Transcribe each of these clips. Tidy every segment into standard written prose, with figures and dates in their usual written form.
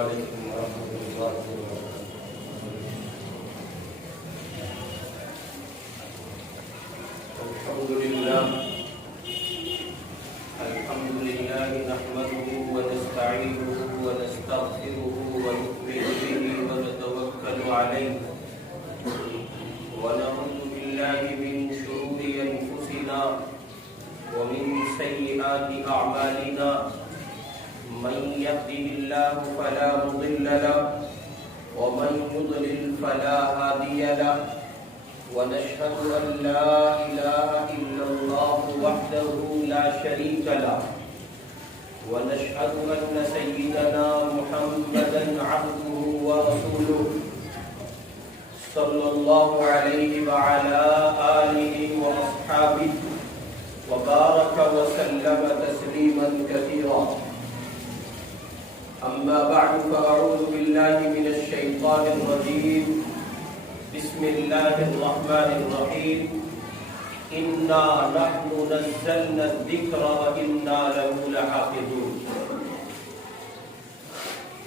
علیکم ورحمۃ اللہ وبرکاتہ۔ الحمد لله نحمده ونستعينه ونستغفره ونؤمن به ونتوكل عليه ونعوذ بالله من شرور أنفسنا ومن سيئات أعمالنا، من يهده الله فلا مضل له ومن يضلل فلا هادي له، ونشهد أن لا إله إلا الله وحده لا شريك له، ونشهد أن سيدنا محمدا عبده ورسوله صلى الله عليه وعلى آله وأصحابه وبارك وسلم تسليما كثيرا. أما بعد فأعوذ بالله من الشيطان الرجيم. بسم الله الرحمن الرحيم. إنا نحن نزلنا الذكر وإنا له لحافظون.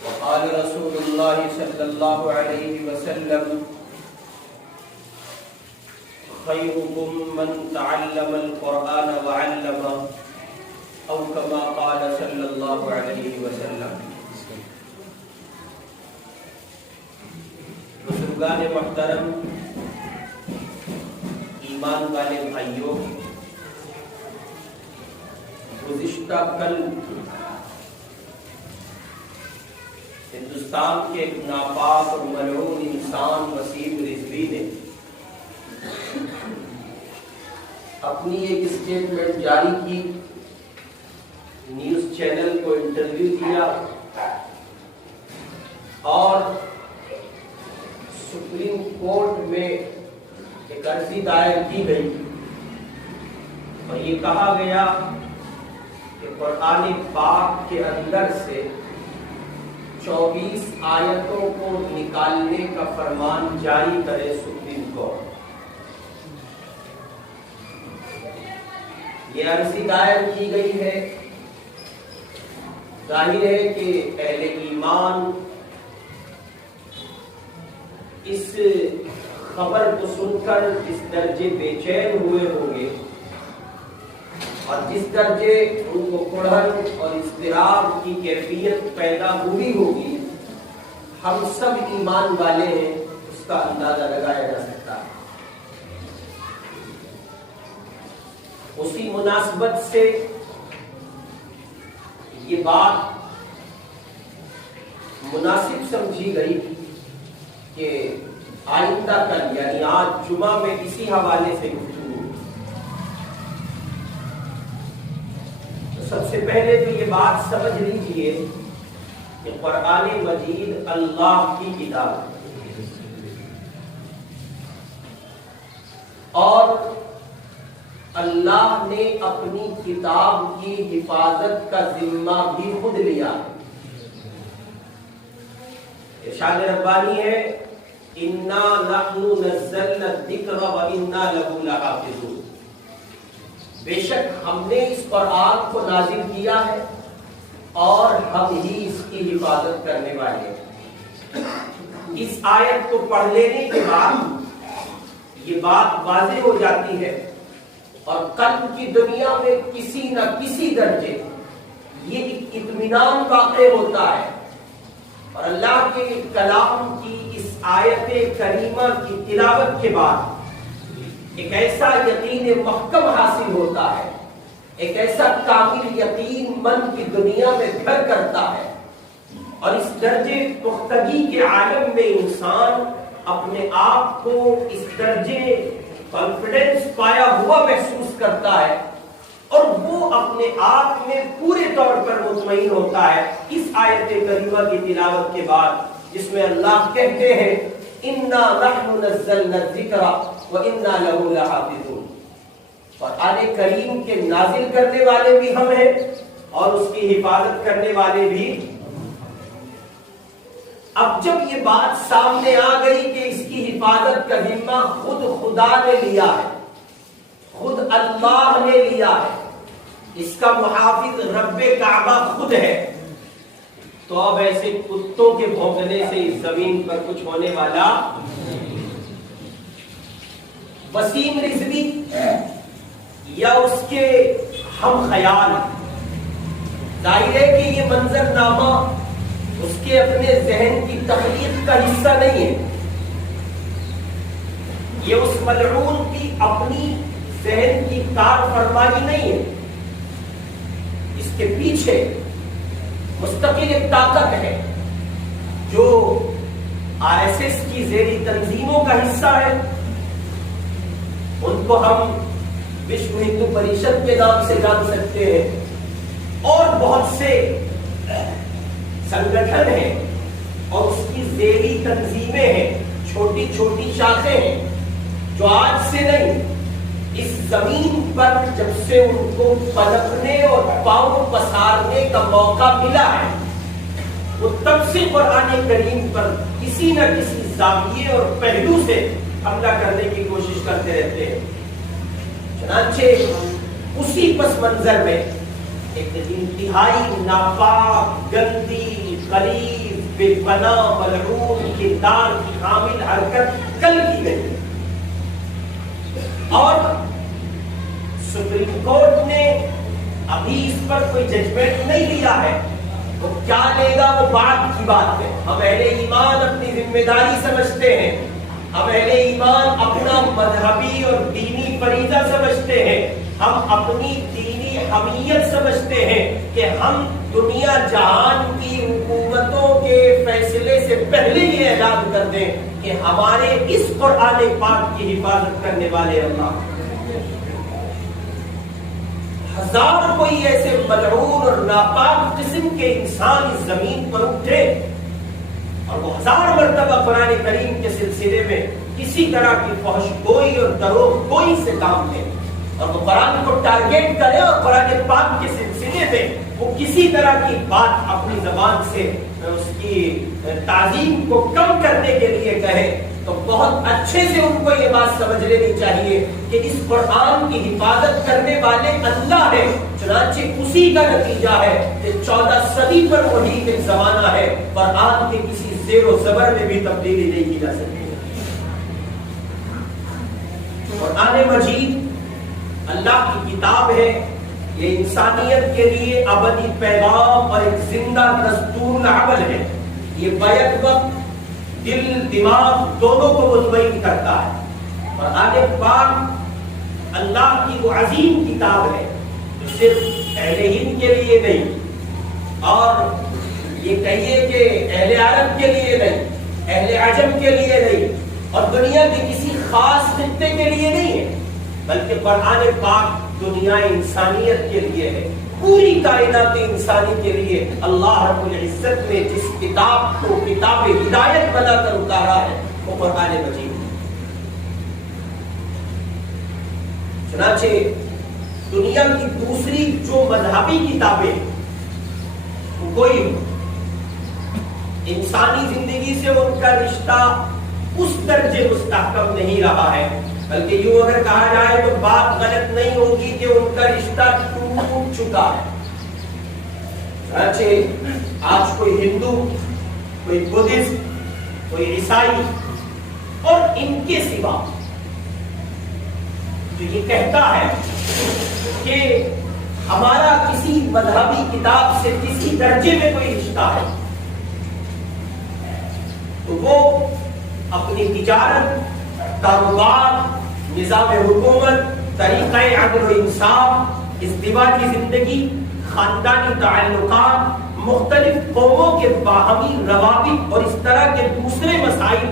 وقال رسول الله صلى الله عليه وسلم: خيركم من تعلم القرآن وعلمه، أو كما قال صلى الله عليه وسلم. بزرگان محترم، ایمان والے بھائیوں، گزشتہ کل ہندوستان کے ایک ناپاک اور ملعون انسان وسیم رضوی نے اپنی ایک اسٹیٹمنٹ جاری کی، نیوز چینل کو انٹرویو دیا اور سپریم کورٹ میں ایک عرضی دائر کی گئی اور یہ کہا گیا کہ قرآن پاک کے اندر سے 24 آیتوں کو نکالنے کا فرمان جاری کرے سپریم کورٹ۔ یہ عرضی دائر کی گئی ہے۔ ظاہر ہے کہ اہل ایمان اس خبر کو سن کر جس درجے بے چین ہوئے ہوں گے اور جس درجے ان کو کڑھن اور اضطراب کی کیفیت پیدا ہوئی ہوگی، ہم سب ایمان والے ہیں، اس کا اندازہ لگایا جا سکتا ہے۔ اسی مناسبت سے یہ بات مناسب سمجھی گئی کہ آئندہ کل یعنی آج جمعہ میں اسی حوالے سے گفتگو۔ تو سب سے پہلے تو یہ بات سمجھ لیجئے کہ قرآن مجید اللہ کی کتاب ہے اور اللہ نے اپنی کتاب کی حفاظت کا ذمہ بھی خود لیا ہے۔ ارشاد ربانی ہے: انا نحن نزلنا الذکر وانا له لحافظون۔ بے شک ہم نے اس قرآن کو نازل کیا ہے اور ہم ہی اس کی حفاظت کرنے والے ہیں۔ اس آیت کو پڑھ لینے کے بعد یہ بات واضح ہو جاتی ہے اور قلب کی دنیا میں کسی نہ کسی درجے یہ ایک اطمینان واقع ہوتا ہے اور اللہ کے کلام کی اس آیت کریمہ کی تلاوت کے بعد ایک ایسا یقین محکم حاصل ہوتا ہے، ایک ایسا کامل یقین من کی دنیا میں گھر کرتا ہے اور اس درجے پختگی کے عالم میں انسان اپنے آپ کو اس درجے کانفیڈنس پایا ہوا محسوس کرتا ہے اور وہ اپنے آپ میں پورے طور پر مطمئن ہوتا ہے اس آیت کریمہ کی تلاوت کے بعد، جس میں اللہ کہتے ہیں: انا نحن نزلنا الذکر وانا له لحافظون۔ قرآن کریم کے نازل کرنے والے بھی ہم ہیں اور اس کی حفاظت کرنے والے بھی۔ اب جب یہ بات سامنے آ گئی کہ اس کی حفاظت کا ذمہ خود خدا نے لیا ہے، خود اللہ نے لیا ہے، اس کا محافظ رب کعبہ خود ہے، تو اب ایسے کتوں کے بھونکنے سے اس زمین پر کچھ ہونے والا وسیم رضوی یا اس کے ہم خیال، ظاہر ہے کہ یہ منظر نامہ اس کے اپنے ذہن کی تخلیق کا حصہ نہیں ہے، یہ اس ملعون کی اپنی ذہن کی کار فرمائی نہیں ہے، اس کے پیچھے مستقل ایک طاقت ہے جو RSS کی ذیلی تنظیموں کا حصہ ہے، ان کو ہم وشو ہندو پریشد کے نام سے جان سکتے ہیں، اور بہت سے سنگٹھن ہیں اور اس کی ذیلی تنظیمیں ہیں، چھوٹی چھوٹی شاخیں ہیں جو آج سے نہیں، اس زمین پر جب سے ان کو پنپنے اور پاؤں پسارنے کا موقع ملا ہے، وہ تب سے قرآن کریم پر کسی نہ کسی زاویے اور پہلو سے حملہ کرنے کی کوشش کرتے رہتے ہیں۔ چنانچہ اسی پس منظر میں ایک انتہائی ناپاک، گندی، غلیظ، بے پناہ، ملعون کردار کی حامل حرکت کل کی گئی، اور سپریم کورٹ نے ابھی اس پر کوئی ججمنٹ نہیں لیا ہے، وہ کیا لے گا وہ بعد کی بات ہے۔ ہم اہل ایمان اپنی ذمہ داری سمجھتے ہیں، ہم اہل ایمان اپنا مذہبی اور دینی فریضہ سمجھتے ہیں، ہم اپنی دینی حمیت سمجھتے ہیں کہ ہم دنیا جہان کی حکومتوں کے فیصلے سے پہلے یہ اعلان کر دیں کہ ہمارے اس قرآن پاک کی حفاظت کرنے والے اللہ، ہزار کوئی ایسے ملعون اور ناپاک قسم کے انسان اس زمین پر اٹھے اور وہ ہزار مرتبہ قرآن کریم کے سلسلے میں کسی طرح کی فحش گوئی اور دروغ گوئی سے کام لیں، اور وہ قرآن کو ٹارگیٹ کرے اور قرآن پاک کے سلسلے میں وہ کسی طرح کی بات اپنی زبان سے اس کی تعظیم کو کم کرنے کے لیے کہے، تو بہت اچھے سے ان کو یہ بات سمجھ لینی چاہیے کہ اس قرآن کی حفاظت کرنے والے اللہ ہے، چنانچہ اسی کا نتیجہ ہے کہ 14 صدی پر محیط ایک زمانہ ہے، قرآن کے کسی زیر و زبر میں بھی تبدیلی نہیں کی جا سکتی۔ قرآن مجید اللہ کی کتاب ہے، یہ انسانیت کے لیے ابدی پیغام اور ایک زندہ دستور العمل ہے، یہ بیک وقت دل دماغ دونوں کو مطمئن کرتا ہے۔ قرآن پاک اللہ کی وہ عظیم کتاب ہے جو صرف اہل ہند کے لیے نہیں، اور یہ کہیے کہ اہل عرب کے لیے نہیں، اہل عجم کے لیے نہیں، اور دنیا کے کسی خاص خطے کے لیے نہیں ہے، بلکہ قرآن پاک دنیا انسانیت کے لیے ہے، پوری کائنات انسانی کے لیے اللہ رب العزت نے جس کتاب کو کتاب ہدایت بنا کر اتارا ہے وہ قرآن مجید ہے۔ چنانچہ دنیا کی دوسری جو مذہبی کتابیں کوئی انسانی زندگی سے ان کا رشتہ اس درجے مستحکم نہیں رہا ہے، بلکہ یوں اگر کہا جائے تو بات غلط نہیں ہوگی کہ ان کا رشتہ ٹوٹ چکا ہے۔ چنانچہ آج کوئی ہندو، کوئی بدھسٹ، کوئی عیسائی اور ان کے سوا جو یہ کہتا ہے کہ ہمارا کسی مذہبی کتاب سے کسی درجے میں کوئی رشتہ ہے، تو وہ اپنی تجارت، کاروبار، نظام حکومت، طریقہ عدل و انصاف، ازدواجی زندگی، خاندانی تعلقات، مختلف قوموں کے باہمی روابط اور اس طرح کے دوسرے مسائل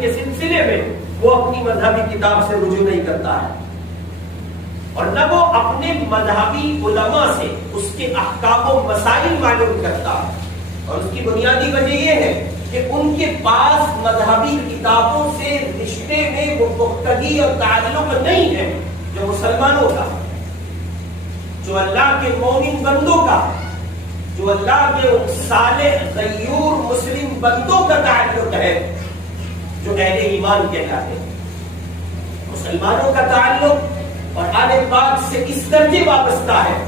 کے سلسلے میں وہ اپنی مذہبی کتاب سے رجوع نہیں کرتا ہے، اور نہ وہ اپنے مذہبی علماء سے اس کے احکام و مسائل معلوم کرتا ہے، اور اس کی بنیادی وجہ یہ ہے کہ ان کے پاس مذہبی کتابوں سے رشتے میں وہ پختگی اور تعلق نہیں ہے جو مسلمانوں کا، جو اللہ کے مومن بندوں کا، جو اللہ کے صالح غیور مسلم بندوں کا تعلق ہے، جو اہل ایمان کہلاتے ہیں۔ مسلمانوں کا تعلق قرآن پاک سے اس درجے وابستہ ہے،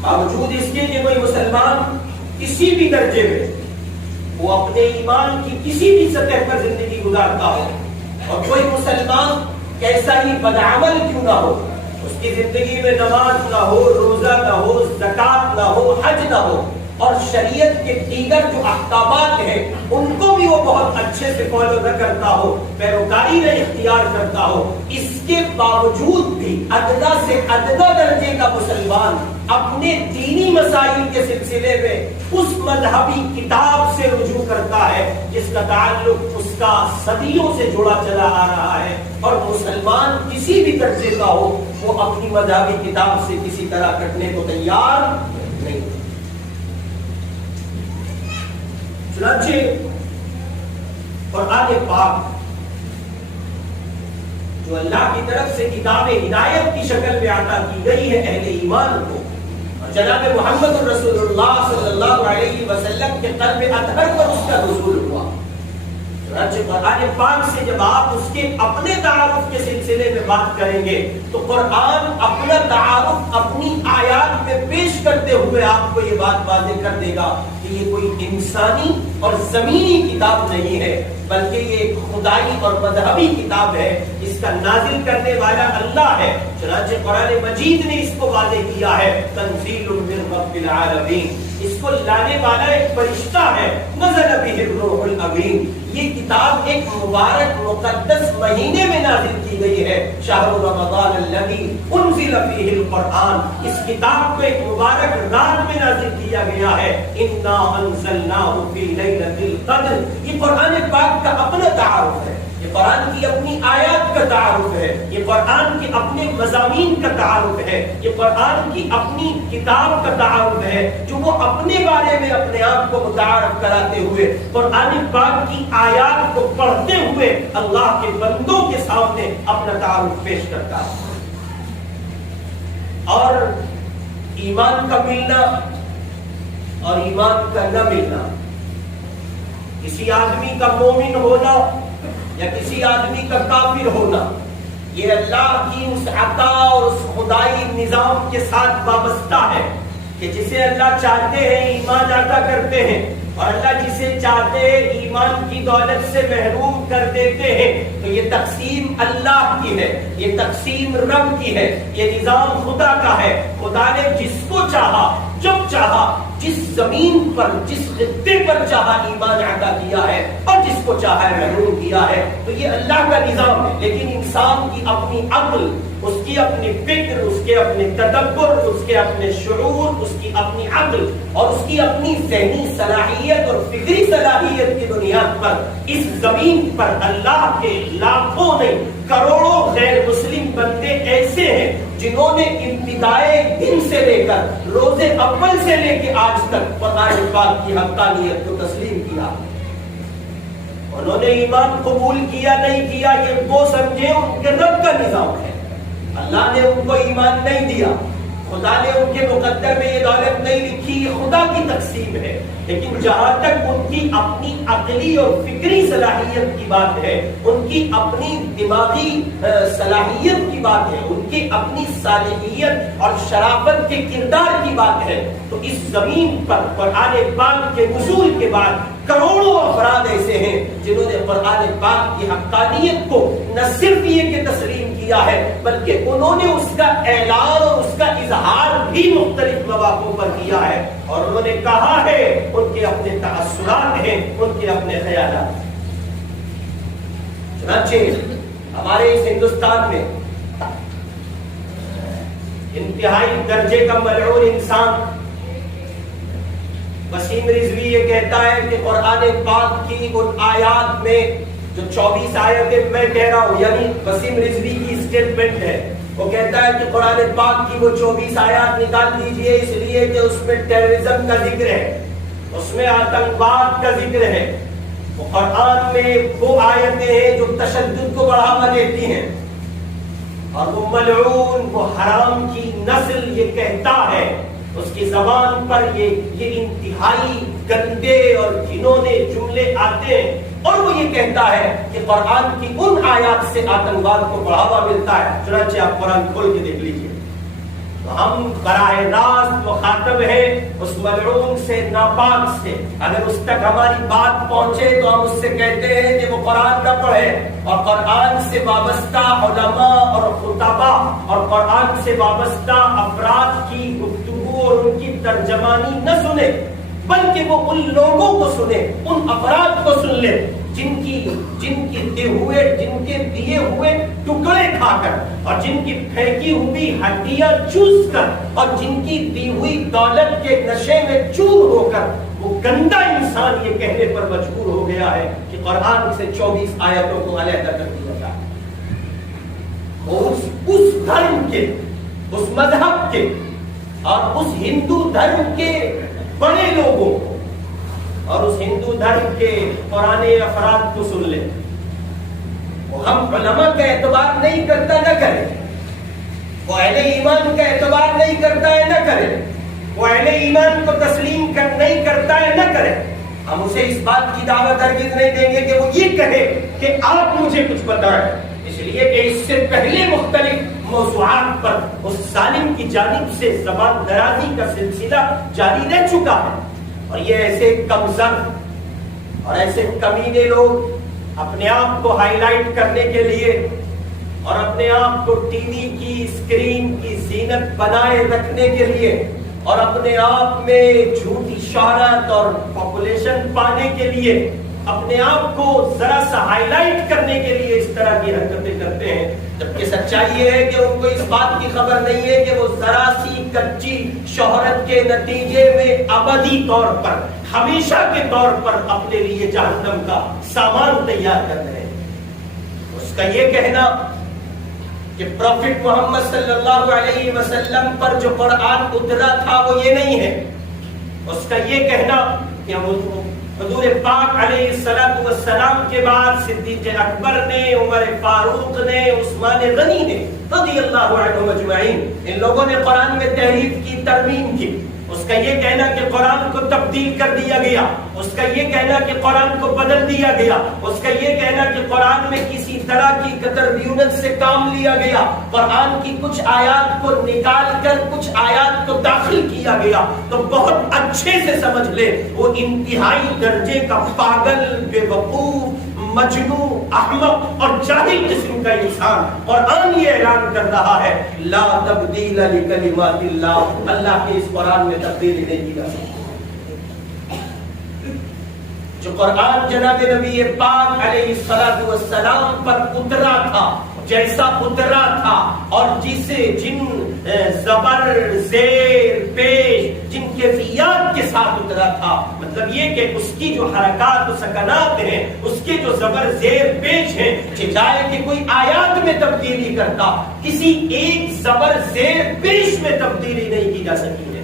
باوجود اس کے کہ کوئی مسلمان کسی بھی درجے میں وہ اپنے ایمان کی کسی بھی سطح پر زندگی گزارتا ہو، اور کوئی مسلمان کیسا ہی بدعمل کیوں نہ ہو، اس کی زندگی میں نماز نہ ہو، روزہ نہ ہو، زکوٰۃ نہ ہو، حج نہ ہو، اور شریعت کے دیگر جو احکامات ہیں ان کو بھی وہ بہت اچھے سے فالو نہ کرتا ہو، پیروکاری نہ اختیار کرتا ہو، اس کے باوجود بھی ادنا سے ادنا درجے کا مسلمان اپنے دینی مسائل کے سلسلے میں اس مذہبی کتاب سے رجوع کرتا ہے جس کا تعلق اس کا صدیوں سے جڑا چلا آ رہا ہے، اور مسلمان کسی بھی درجے کا ہو وہ اپنی مذہبی کتاب سے کسی طرح کٹنے کو تیار نہیں۔ چنانچہ قرآن پاک جو اللہ کی طرف سے کتاب ہدایت کی شکل میں عطا کی گئی ہے اہل ایمان کو، اور جناب محمد رسول اللہ صلی اللہ علیہ وسلم کے قلب اطہر پر اس کا نزول ہوا۔ چنانچہ قرآن پاک سے جب آپ اس کے اپنے تعارف کے سلسلے میں بات کریں گے تو قرآن اپنا تعارف اپنی آیات میں پیش کرتے ہوئے آپ کو یہ بات واضح کر دے گا کہ یہ کوئی انسانی اور زمینی کتاب نہیں ہے، بلکہ یہ ایک خدائی اور مذہبی کتاب ہے، اس کا نازل کرنے والا اللہ ہے۔ چنانچہ قرآن مجید نے اس کو واضح کیا ہے، تنزیل من رب العالمین، اس کو لانے والا ایک فرشتہ ہے، نزل بہ الروح الامین۔ یہ کتاب ایک مبارک مقدس مہینے میں نازل کی گئی ہے، شہر رمضان الذی انزل فیہ القرآن، اس کتاب کو ایک مبارک رات میں نازل کیا گیا ہے، انا انزلناہ فی لیلۃ القدر۔ یہ قرآن پاک کا اپنا تعارف ہے، یہ قرآن کی اپنی آیات کا تعارف ہے، یہ قرآن کے اپنے مضامین کا تعارف ہے، یہ قرآن کی اپنی کتاب کا تعارف ہے جو وہ اپنے بارے میں اپنے آپ کو متعارف کراتے ہوئے قرآن پاک کی آیات کو پڑھتے ہوئے اللہ کے بندوں کے سامنے اپنا تعارف پیش کرتا ہے۔ اور ایمان کا ملنا اور ایمان کا نہ ملنا، کسی آدمی کا مومن ہونا یا کسی آدمی کا کافر ہونا، یہ اللہ کی اس عطا اور اس خدائی نظام کے ساتھ وابستہ ہے کہ جسے اللہ چاہتے ہیں ایمان عطا کرتے ہیں، اور اللہ جسے چاہتے ہیں ایمان کی دولت سے محروم کر دیتے ہیں۔ تو یہ تقسیم اللہ کی ہے، یہ تقسیم رب کی ہے، یہ نظام خدا کا ہے۔ خدا نے جس کو چاہا جب چاہا جس زمین پر جس خطے پر چاہا ایمان عطا کیا ہے، اور جس کو چاہا ہے محروم کیا ہے۔ تو یہ اللہ کا نظام ہے، لیکن انسان کی اپنی عقل، اس کی اپنی فکر، اس کے اپنے تدبر، اس کے اپنے شعور، اس کی اپنی عقل اور اس کی اپنی ذہنی صلاحیت اور فکری صلاحیت کی بنیاد پر اس زمین پر اللہ کے لاکھوں نہیں کروڑوں غیر مسلم بندے ایسے ہیں جنہوں نے ابتدائے دن سے لے کر روز اول سے لے کے آج تک قرآن پاک کی حقانیت کو تسلیم کیا۔ انہوں نے ایمان قبول کیا نہیں کیا یہ وہ سمجھے ان کے رب کا نظام ہے، اللہ نے ان کو ایمان نہیں دیا، خدا نے ان کے مقدر میں یہ دولت نہیں لکھی، یہ خدا کی تقسیم ہے۔ لیکن جہاں تک ان کی اپنی عقلی اور فکری صلاحیت کی بات ہے، ان کی اپنی دماغی صلاحیت کی بات ہے، ان کی اپنی صالحیت اور شرافت کے کردار کی بات ہے، تو اس زمین پر قرآن پاک کے نزول کے بعد کروڑوں افراد ایسے ہیں جنہوں نے قرآن پاک کی حقانیت کو نہ صرف یہ کہ تسلیم کیا ہے، بلکہ انہوں نے اس کا اعلان اور اس کا اظہار بھی مختلف مواقع پر کیا ہے، اور انہوں نے کہا ہے، ان کے اپنے تاثرات ہیں، ان کے اپنے خیالات۔ چنانچہ ہمارے اس ہندوستان میں انتہائی درجے کا ملعون انسان وسیم رضوی یہ کہتا ہے کہ قرآن پاک کی ان آیات میں جو 24 آیتیں میں کہہ رہا ہوں، یعنی وسیم رضوی کی اسٹیٹمنٹ ہے، وہ کہتا ہے کہ قرآن پاک کی وہ 24 آیات نکال دیجئے اس لیے کہ اس میں ٹیررزم کا ذکر ہے، اس میں آتنکواد کا ذکر ہے۔ وہ قرآن میں وہ آیتیں ہیں جو تشدد کو بڑھاوا دیتی ہیں، اور وہ ملعون، وہ حرام کی نسل یہ کہتا ہے، اس کی زبان پر یہ انتہائی گندے اور گھنونے جملے آتے ہیں، اور وہ یہ کہتا ہے کہ قرآن کی ان آیات سے آتنکواد کو بڑھاوا ملتا ہے۔ چنانچہ آپ قرآن کھول کے دیکھ لیجئے، ہم براہ راست مخاطب ہیں اس ملعون سے، ناپاک سے۔ اگر اس تک ہماری بات پہنچے تو ہم اس سے کہتے ہیں کہ وہ قرآن نہ پڑھے، اور قرآن سے وابستہ علماء اور خطباء اور قرآن سے وابستہ افراد کی گفتگو اور ان کی ترجمانی نہ سنے، بلکہ وہ ان لوگوں کو سنے، ان افراد کو سن لے جن کے دیے ہوئے ٹکڑے کھا کر، اور جن کی پھینکی ہوئی ہڈیاں چوس کر، اور جن کی دی ہوئی دولت کے نشے میں چور ہو کر وہ گندا انسان یہ کہنے پر مجبور ہو گیا ہے کہ قرآن سے 24 آیتوں کو علیحدہ کر دیا جائے۔ اس دھرم کے، اس مذہب کے اور اس ہندو دھرم کے بڑے لوگوں کو اور اس ہندو دھرم کے پرانے افراد کو سن لیں۔ وہ ہم علماء کا اعتبار نہیں کرتا، نہ کرے۔ وہ اہل ایمان کا اعتبار نہیں کرتا ہے، نہ کرے۔ وہ اہل ایمان کو تسلیم نہیں کرتا ہے، نہ کرے۔ ہم اسے اس بات کی دعوت ہرگز نہیں دیں گے کہ وہ یہ کہے کہ آپ مجھے کچھ بتائیں، اس لیے کہ اس سے پہلے مختلف موضوعات پر اس ظالم کی جانب سے زبان درازی کا سلسلہ جاری رہ چکا ہے۔ اور یہ ایسے کمزر اور ایسے کمینے لوگ اپنے آپ کو ہائی لائٹ کرنے کے لیے اور اپنے آپ کو ٹی وی کی اسکرین کی زینت بنائے رکھنے کے لیے اور اپنے آپ میں جھوٹی شہرت اور پاپولیشن پانے کے لیے اپنے آپ کو ذرا سا ہائی لائٹ کرنے کے لیے اس طرح کی حرکتیں کرتے ہیں، جبکہ سچائی یہ ہے کہ ان کو اس بات کی خبر نہیں ہے کہ وہ ذرا سی کچی شہرت کے نتیجے میں ابدی طور پر، ہمیشہ کے طور پر اپنے لیے جہنم کا سامان تیار کر رہے ہیں۔ اس کا یہ کہنا کہ پروفٹ محمد صلی اللہ علیہ وسلم پر جو قرآن اترا تھا وہ یہ نہیں ہے، اس کا یہ کہنا کہ حضور پاک علیہ السلام کے بعد صدیق اکبر نے، عمر فاروق نے، عثمان غنی نے رضی اللہ عنہم اجمعین، ان لوگوں نے قرآن میں تحریف کی، ترمیم کی۔ اس کا یہ کہنا کہ قرآن کو تبدیل کر دیا گیا، اس کا یہ کہنا کہ قرآن کو بدل دیا گیا، اس کا یہ کہنا کہ قرآن میں کسی طرح کی قطر سے کام لیا گیا، قرآن کی کچھ آیات کو نکال کر کچھ آیات کو داخل کیا گیا، تو بہت اچھے سے سمجھ لے وہ انتہائی درجے کا پاگل، بے وقوف، مجنون، احمق اور جاہل قسم کا انسان قرآن یہ اعلان کر رہا ہے لا تبدیل لکلمات اللہ، اللہ کے اس قرآن میں تبدیلی نہیں کی جا سکتی۔ جو قرآن جناب نبی پاک علیہ السلام پر اترا تھا، جیسا اترا تھا، اور جن زبر زیر پیش، جن کیفیات کے ساتھ اترا تھا، مطلب یہ کہ اس کی جو حرکات و سکنات ہیں، اس کے جو زبر زیر پیش ہیں، چاہے کہ کوئی آیات میں تبدیلی کرتا، کسی ایک زبر زیر پیش میں تبدیلی نہیں کی جا سکی ہے۔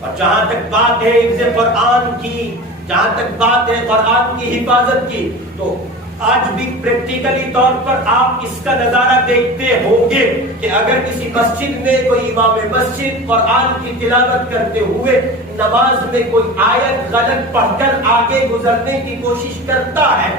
اور جہاں تک بات ہے حفظ قرآن کی، جہاں تک بات ہے قرآن کی حفاظت کی، تو آج بھی پریکٹیکلی طور پر آپ اس کا نظارہ دیکھتے ہوں گے کہ اگر کسی مسجد میں کوئی امام مسجد قرآن کی تلاوت کرتے ہوئے نماز میں کوئی آیت غلط پڑھ کر آگے گزرنے کی کوشش کرتا ہے،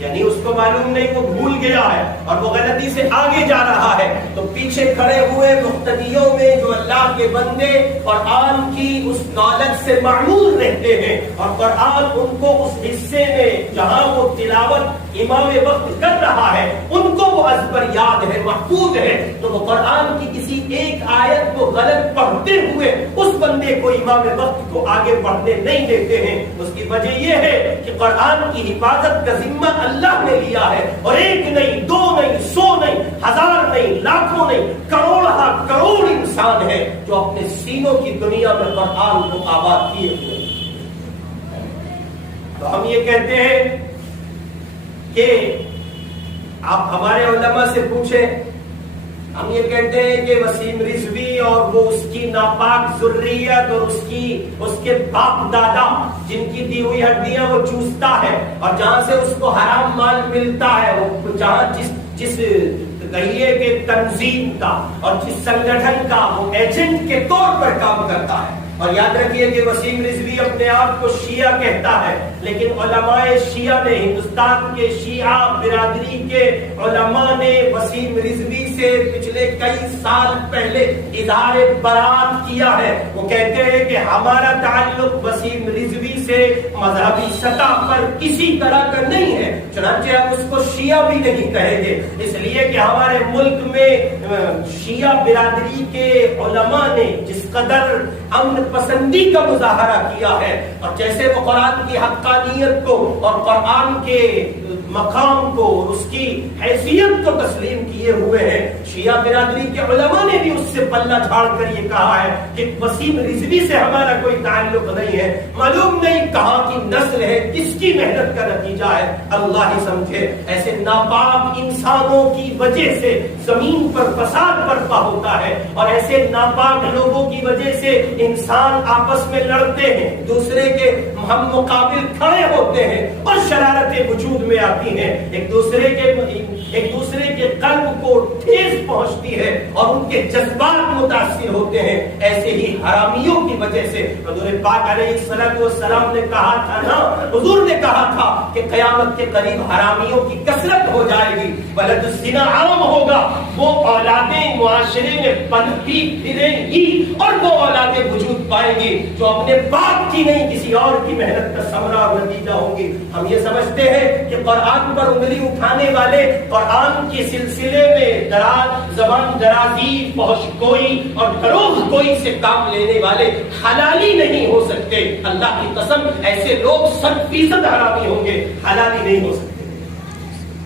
یعنی اس کو معلوم نہیں، وہ بھول گیا ہے اور وہ غلطی سے آگے جا رہا ہے، تو پیچھے کھڑے ہوئے مقتدیوں میں جو اللہ کے بندے قرآن کی اس دولت سے معمول رہتے ہیں اور قرآن ان کو اس حصے میں جہاں وہ تلاوت امام وقت کر رہا ہے ان کو وہ ازبر یاد ہے، محفوظ ہے، تو وہ قرآن کی کسی ایک آیت کو غلط پڑھتے ہوئے اس بندے کو امام وقت کو آگے بڑھنے نہیں دیتے ہیں۔ اس کی وجہ یہ ہے کہ قرآن کی حفاظت کا ذمہ اللہ نے لیا ہے، اور ایک نہیں، دو نہیں، 100 نہیں، 1000 نہیں، لاکھوں نہیں، کروڑ انسان ہے جو اپنے سینوں کی دنیا میں قرآن کو آباد کیے ہوئے۔ تو ہم یہ کہتے ہیں کہ آپ ہمارے علماء سے پوچھیں، ہم یہ کہتے ہیں کہ وسیم رضوی اور وہ اس کی ناپاک ذریت اور اس کے باپ دادا جن کی دی ہوئی ہڈیاں وہ چوستا ہے، اور جہاں سے اس کو حرام مال ملتا ہے، وہ جہاں جس کہیے کہ تنظیم کا اور جس سنگٹھن کا وہ ایجنٹ کے طور پر کام کرتا ہے۔ اور یاد رکھیے کہ وسیم رضوی اپنے آپ کو شیعہ کہتا ہے، لیکن علماء شیعہ نے، ہندوستان کے شیعہ برادری کے علماء نے وسیم رضوی سے پچھلے کئی سال پہلے اظہار برات کیا ہے۔ وہ کہتے ہیں کہ ہمارا تعلق وسیم رضوی سے مذہبی سطح پر کسی طرح کا نہیں ہے، چنانچہ ہم اس کو شیعہ بھی نہیں کہیں گے، اس لیے کہ ہمارے ملک میں شیعہ برادری کے علماء نے جس قدر امن پسندی کا مظاہرہ کیا ہے، اور جیسے وہ قرآن کی حقانیت کو اور قرآن کے مقام کو اور اس کی حیثیت کو تسلیم کیے ہوئے ہیں، شیعہ برادری کے علماء نے بھی اس سے پلہ جھاڑ کر یہ کہا ہے کہ وسیم رضوی سے ہمارا کوئی تعلق نہیں ہے، معلوم نہیں کہاں کی نسل ہے، کس کی محنت کا نتیجہ ہے، اللہ ہی سمجھے۔ ایسے ناپاک انسانوں کی وجہ سے زمین پر فساد برپا ہوتا ہے، اور ایسے ناپاک لوگوں کی وجہ سے انسان آپس میں لڑتے ہیں، دوسرے کے ہم مقابل کھڑے ہوتے ہیں اور شرارتیں وجود میں آتی ہیں، ایک دوسرے کے قلب کو ٹھیس پہنچتی ہے اور ان کے جذبات متاثر ہوتے ہیں۔ ایسے ہی حرامیوں کی وجہ سے حضور پاک علیہ السلام نے کہا تھا نا، حضور نے کہا تھا کہ قیامت کے قریب حرامیوں کی کثرت ہو جائے گی، ولد الزنا عام ہوگا، وہ اولادیں معاشرے میں پنپی پھریں گی اور وہ اولادیں وجود پائیں گی جو اپنے باپ کی نہیں کسی اور کی محنت کا ثمرہ اور نتیجہ ہوں گی۔ ہم یہ سمجھتے ہیں کہ قرآن پر انگلی اٹھانے والے، قرآن کے سلسلے میں زبان درازی، فحش گوئی اور دروغ گوئی سے کام لینے والے حلالی نہیں ہو سکتے۔ اللہ کی قسم ایسے لوگ 100% حرامی ہوں گے، حلالی نہیں ہو سکتے۔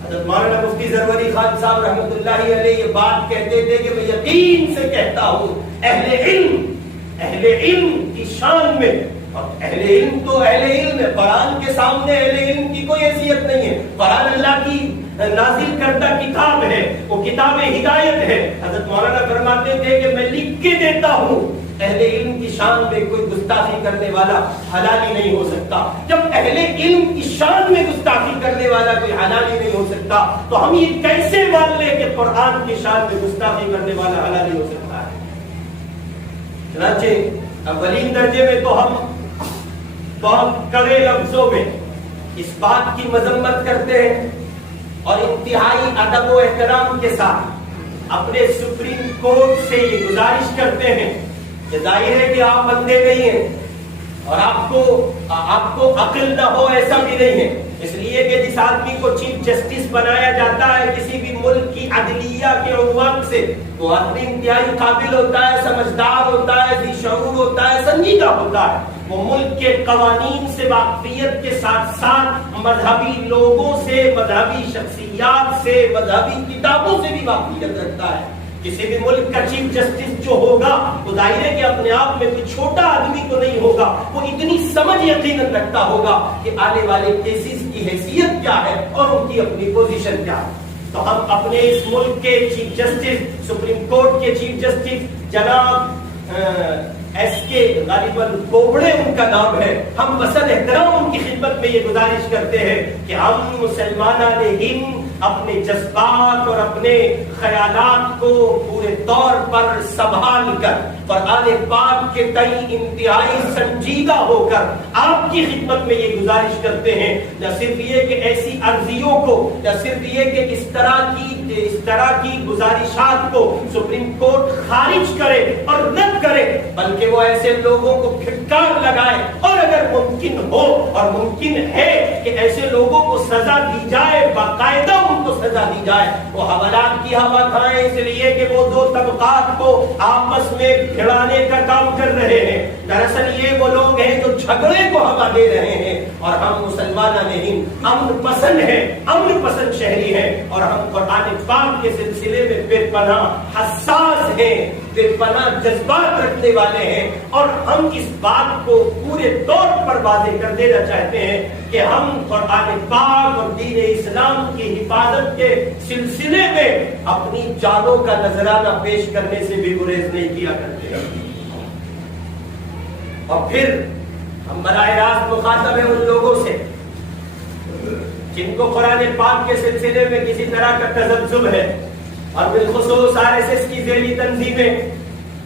حضرت مولانا مفتی ظفر خان صاحب رحمۃ اللہ علیہ یہ بات کہتے تھے کہ میں یقین سے کہتا ہوں، اہل علم کی شان میں، اور اہل علم تو اہل علم ہے، قرآن کے سامنے اہل علم کی کوئی حیثیت نہیں ہے۔ قرآن اللہ کی نازل کردہ کتاب ہے، وہ کتاب ہدایت ہے۔ حضرت مولانا فرماتے تھے کہ میں لکھ کے دیتا ہوں، اہل علم کی شان میں کوئی گستاخی کرنے والا حلالی نہیں ہو سکتا۔ جب اہل علم کی شان میں گستاخی کرنے والا کوئی حلالی نہیں ہو سکتا تو ہم یہ کیسے مان لیں کہ قرآن کی شان میں گستاخی کرنے والا حلالی ہو سکتا ہے؟ چنانچہ اولین درجے میں تو ہم بہت کڑے لفظوں میں اس بات کی مذمت کرتے ہیں اور انتہائی ادب و احترام کے ساتھ اپنے سپریم کورٹ سے یہ گزارش کرتے ہیں کہ ظاہر ہے کہ آپ بندے نہیں ہیں اور آپ کو عقل نہ ہو، ایسا بھی نہیں ہے، اس لیے کہ جس آدمی کو چیف جسٹس بنایا جاتا ہے کسی بھی ملک کی عدلیہ کے عنوان سے، وہ آدمی انتہائی قابل ہوتا ہے، سمجھدار ہوتا ہے، ذی شعور ہوتا ہے، سنجیدہ ہوتا ہے، وہ ملک کے قوانین سے واقفیت کے ساتھ ساتھ مذہبی لوگوں سے، مذہبی شخصیات سے، مذہبی کتابوں سے بھی واقفیت رکھتا ہے۔ کسی بھی ملک کا چیف جسٹس جو ہوگا وہ ظاہر ہے کہ اپنے آپ میں کوئی چھوٹا آدمی تو نہیں ہوگا، وہ اتنی سمجھ یقیناً رکھتا ہوگا کہ آنے والے کیسز کی حیثیت کیا ہے اور ان کی اپنی پوزیشن کیا ہے۔ تو ہم اپنے اس ملک کے چیف جسٹس، سپریم کورٹ کے چیف جسٹس جناب ایس کے غالباً بوبڑے ان کا نام ہے، ہم بسد احترام ان کی خدمت میں یہ گزارش کرتے ہیں کہ ہم مسلمانان ہند اپنے جذبات اور اپنے خیالات کو پورے طور پر سنبھال کر قرآن پاک کے تئیں انتہائی سنجیدہ ہو کر آپ کی خدمت میں یہ گزارش کرتے ہیں، نہ صرف یہ کہ ایسی عرضیوں کو، نہ صرف یہ کہ اس طرح کی گزارشات کو سپریم کورٹ خارج کرے اور رد کرے، بلکہ وہ ایسے لوگوں کو پھٹکار لگائے اور اگر ممکن ہو اور ممکن ہے کہ ایسے لوگوں کو سزا دی جائے، باقاعدہ ان کو سزا دی جائے۔ وہ حوالات کی ہوا کھائیں اس لیے کہ وہ دو طبقات کو آپس میں بھڑانے کا کام کر رہے ہیں، دراصل یہ وہ لوگ ہیں جو جھگڑے کو ہوا دے رہے ہیں، اور ہم مسلمان نہیں، امن پسند ہیں، امن پسند شہری ہیں، اور ہم قرآن پاک کے سلسلے میں بے پناہ حساس ہیں، بے پناہ جذبات رکھنے والے ہیں، اور ہم اس بات کو پورے طور پر واضح کر دینا چاہتے ہیں کہ ہم قرآن پاک اور دین اسلام کی حفاظت کے سلسلے میں اپنی جانوں کا نذرانہ پیش کرنے سے بھی گریز نہیں کیا کرتے۔ اور پھر ہم براہ راست مخاطب ہیں ان لوگوں سے جن کو قرآن پاک کے سلسلے میں کسی طرح کا تذبذب ہے، اور بالخصوص RSS کی ذیلی تنظیمیں،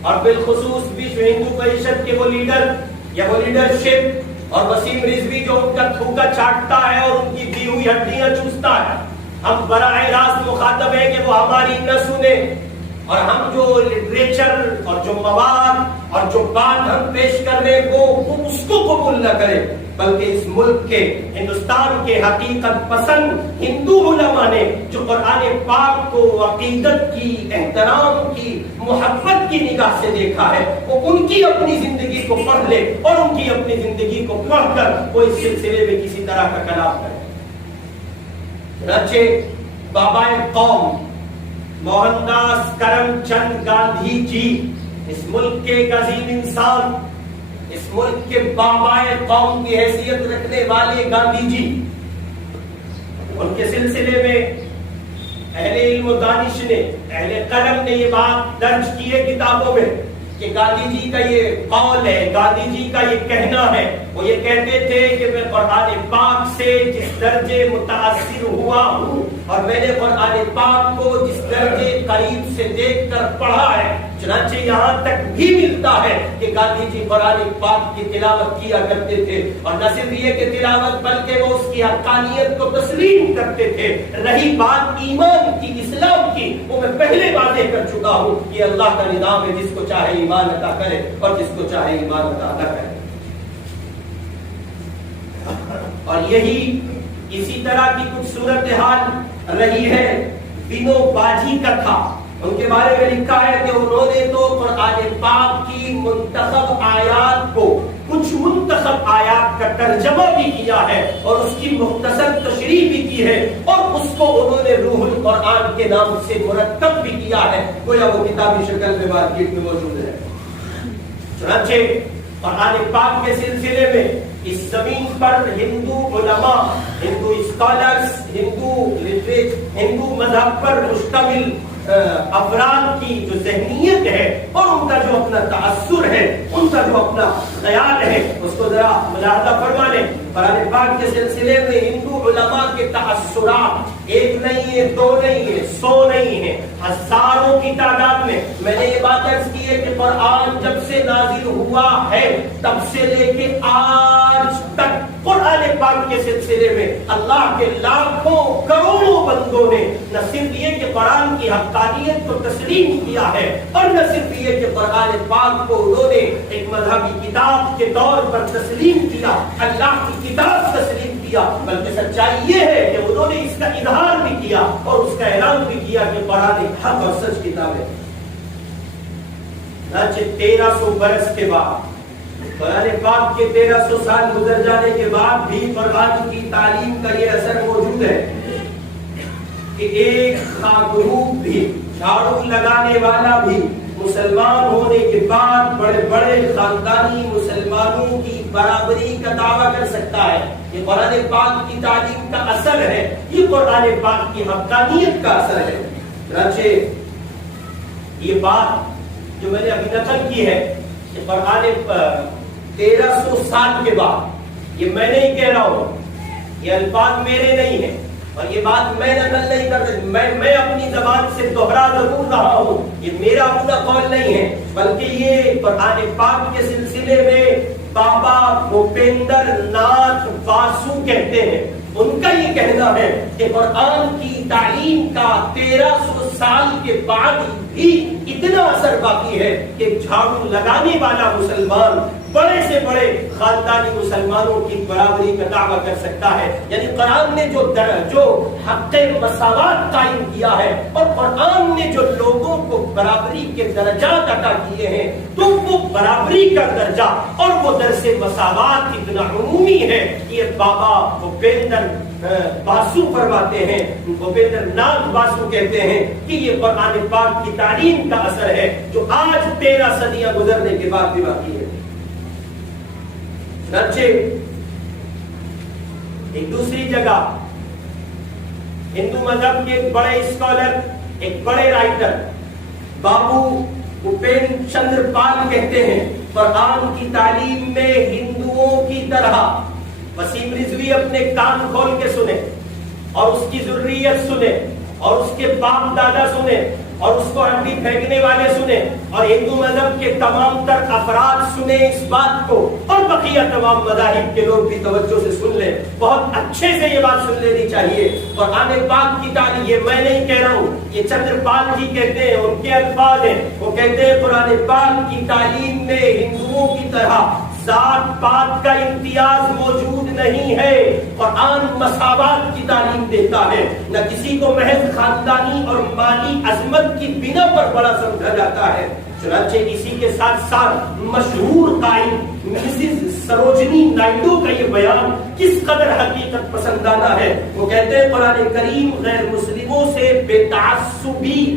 اور بالخصوص وشو ہندو پریشد کے وہ لیڈر یا وہ لیڈرشپ اور وسیم رضوی جو ان کا تھوکا چاٹتا ہے اور ان کی دی ہوئی ہڈیاں چوستا ہے، ہم براہ راست مخاطب ہیں کہ وہ ہماری نہ سنے، اور ہم جو لٹریچر اور جو مواد اور جو بات ہم پیش کر رہے ہیں وہ اس کو قبول نہ کرے، بلکہ اس ملک کے، ہندوستان کے حقیقت پسند ہندو علماء نے جو قرآن پاک کو عقیدت کی، احترام کی، محبت کی نگاہ سے دیکھا ہے، وہ ان کی اپنی زندگی کو پڑھ لے اور ان کی اپنی زندگی کو پڑھ کر وہ اس سلسلے میں کسی طرح کا کلام کرے۔ چنانچہ بابائے قوم موہن داس کرم چند گاندھی جی، اس ملک کے ایک عظیم انسان، اس ملک کے بابائے قوم کی حیثیت رکھنے والے گاندھی جی، ان کے سلسلے میں اہل علم و دانش نے، اہل قلم نے یہ بات درج کی ہے کتابوں میں کہ گاندھی جی کا یہ قول ہے، گاندھی جی کا یہ کہنا ہے، وہ یہ کہتے تھے کہ میں قرآن پاک سے جس درجے متاثر ہوا ہوں اور میں نے قرآن پاک کو جس درجے قریب سے دیکھ کر پڑھا ہے، چنانچہ یہاں تک بھی ملتا ہے کہ گاندھی جی قرآن پاک کی تلاوت کیا کرتے تھے، اور نہ صرف یہ کہ تلاوت بلکہ وہ اس کی حقانیت کو تسلیم کرتے تھے۔ رہی بات ایمان کی، اسلام کی، وہ میں پہلے واضح کر چکا ہوں، یہ اللہ کا نظام ہے، جس کو چاہے ایمان عطا کرے اور جس کو چاہے ایمان عطا نہ کرے۔ اور یہی اسی طرح کی کچھ صورتحال رہی ہے بینو باجی کا تھا۔ ان کے بارے میں لکھا ہے کہ انہوں نے تو قرآن پاک کی منتخب آیات کو، کچھ منتخب آیات کا ترجمہ بھی کیا ہے اور اس کی مختصر تشریح بھی کی ہے، اور اس کو انہوں نے روح القرآن کے نام سے مرتب بھی کیا ہے، گویا وہ کتابی شکل میں مارکیٹ میں موجود ہے۔ چنانچہ قرآن پاک کے سلسلے میں اس زمین پر ہندو علماء، ہندو اسکالرز، ہندو مذہب پر مشتمل افراد کی جو ذہنیت ہے اور ان کا جو اپنا تاثر ہے، ان کا جو اپنا خیال ہے، اس کو ذرا ملاحظہ فرما لیں۔ قرآن پاک کے سلسلے میں ہندو علماء کے تاثرات ایک نہیں ہے، دو نہیں ہے، 100 نہیں ہے، ہزاروں کی تعداد میں۔ میں نے یہ بات عرض کی ہے کہ قرآن جب سے نازل ہوا ہے تب سے لے کے آج تک قرآن پاک کے سلسلے میں اللہ کے لاکھوں کروڑوں بندوں نے نہ صرف یہ کہ قرآن کی حقانیت کو تسلیم کیا ہے، اور نہ صرف یہ کہ قرآن پاک کو انہوں نے ایک مذہبی کتاب کے طور پر تسلیم کیا، اللہ کی کتاب تسلیم کیا، بلکہ سچائی یہ ہے کہ انہوں نے اس کا اظہار بھی کیا اور اس کا اعلان بھی کیا کہ قرآن حق اور سچ کتاب ہے۔ 1300 برس کے بعد، قرآن پاک کے 1300 سال گزر جانے کے بعد بھی قرآن کی تعلیم کا یہ اثر موجود ہے کہ ایک خاکروب بھی، جھاڑو لگانے والا بھی مسلمان ہونے کے بعد بڑے بڑے خاندانی مسلمانوں کی برابری کا دعویٰ کر سکتا ہے۔ یہ قرآن پاک کی تعلیم کا اثر ہے، یہ قرآن پاک کی حقانیت کا اثر ہے۔ چنانچہ یہ بات جو میں نے ابھی نقل کی ہے کہ قرآن 1300 سال کے بعد، یہ میں نہیں کہہ رہا ہوں، یہ الفاظ میرے نہیں ہیں، اور یہ بات میں نقل نہیں کر رہا، میں اپنی زبان سے دوہرا ضرور رہا ہوں، یہ میرا اپنا قول نہیں ہے، بلکہ یہ قرآن پاک کے سلسلے میں بابا بھوپیندر ناتھ باسو کہتے ہیں۔ ان کا یہ کہنا ہے کہ قرآن کی تعلیم کا 1300 سال کے بعد بھی اتنا اثر باقی ہے کہ جھاڑو لگانے والا مسلمان بڑے سے بڑے خاندانی مسلمانوں کی برابری کا دعویٰ کر سکتا ہے۔ یعنی قرآن نے جو حق مساوات قائم کیا ہے اور قرآن نے جو لوگوں کو برابری کے درجات عطا کیے ہیں، تو وہ برابری کا درجہ اور وہ درس مساوات اتنا عمومی ہے کہ یہ بابا بھوپیندر باسو فرماتے ہیں، بھوپیندر ناتھ باسو کہتے ہیں کہ یہ قرآن پاک کی تعلیم کا اثر ہے جو آج 13 صدیاں گزرنے کے بعد بھی باقی ہے۔ ایک دوسری جگہ ہندو مذہب کے ایک بڑے اسکالر، ایک بڑے رائٹر بابو اپین چندر پال کہتے ہیں، قرآن کی تعلیم میں ہندوؤں کی طرح وسیم رضوی اپنے کان کھول کے سنیں اور اس کی ذریت سنیں اور اس کے باپ دادا سنیں، اور اس کو ہڈی پھینکنے والے سنے اور ہندو مذہب کے تمام تر افراد سنے اس بات کو، اور بقیہ تمام مذاہب کے لوگ بھی توجہ سے سن لیں، بہت اچھے سے یہ بات سن لینی چاہیے۔ قرآن پاک کی تعلیم، یہ میں نہیں کہہ رہا ہوں، یہ چندر پال جی کہتے ہیں، ان کے الفاظ ہیں، وہ کہتے ہیں قرآن پاک کی تعلیم میں ہندوؤں کی طرح ذات پات کا امتیاز موجود نہیں ہے۔ قرآن مساوات کی تعلیم دیتا ہے، نہ کسی کو محض خاندانی اور مالی عظمت کی بنا پر بڑا سمجھا جاتا ہے۔ چنانچہ اسی کے ساتھ ساتھ مشہور قائم مسز سروجنی نائیڈو کا یہ بیان کس قدر حقیقت پسندانہ ہے۔ وہ کہتے ہیں قرآن کریم غیر مسلموں سے بے تعصبی،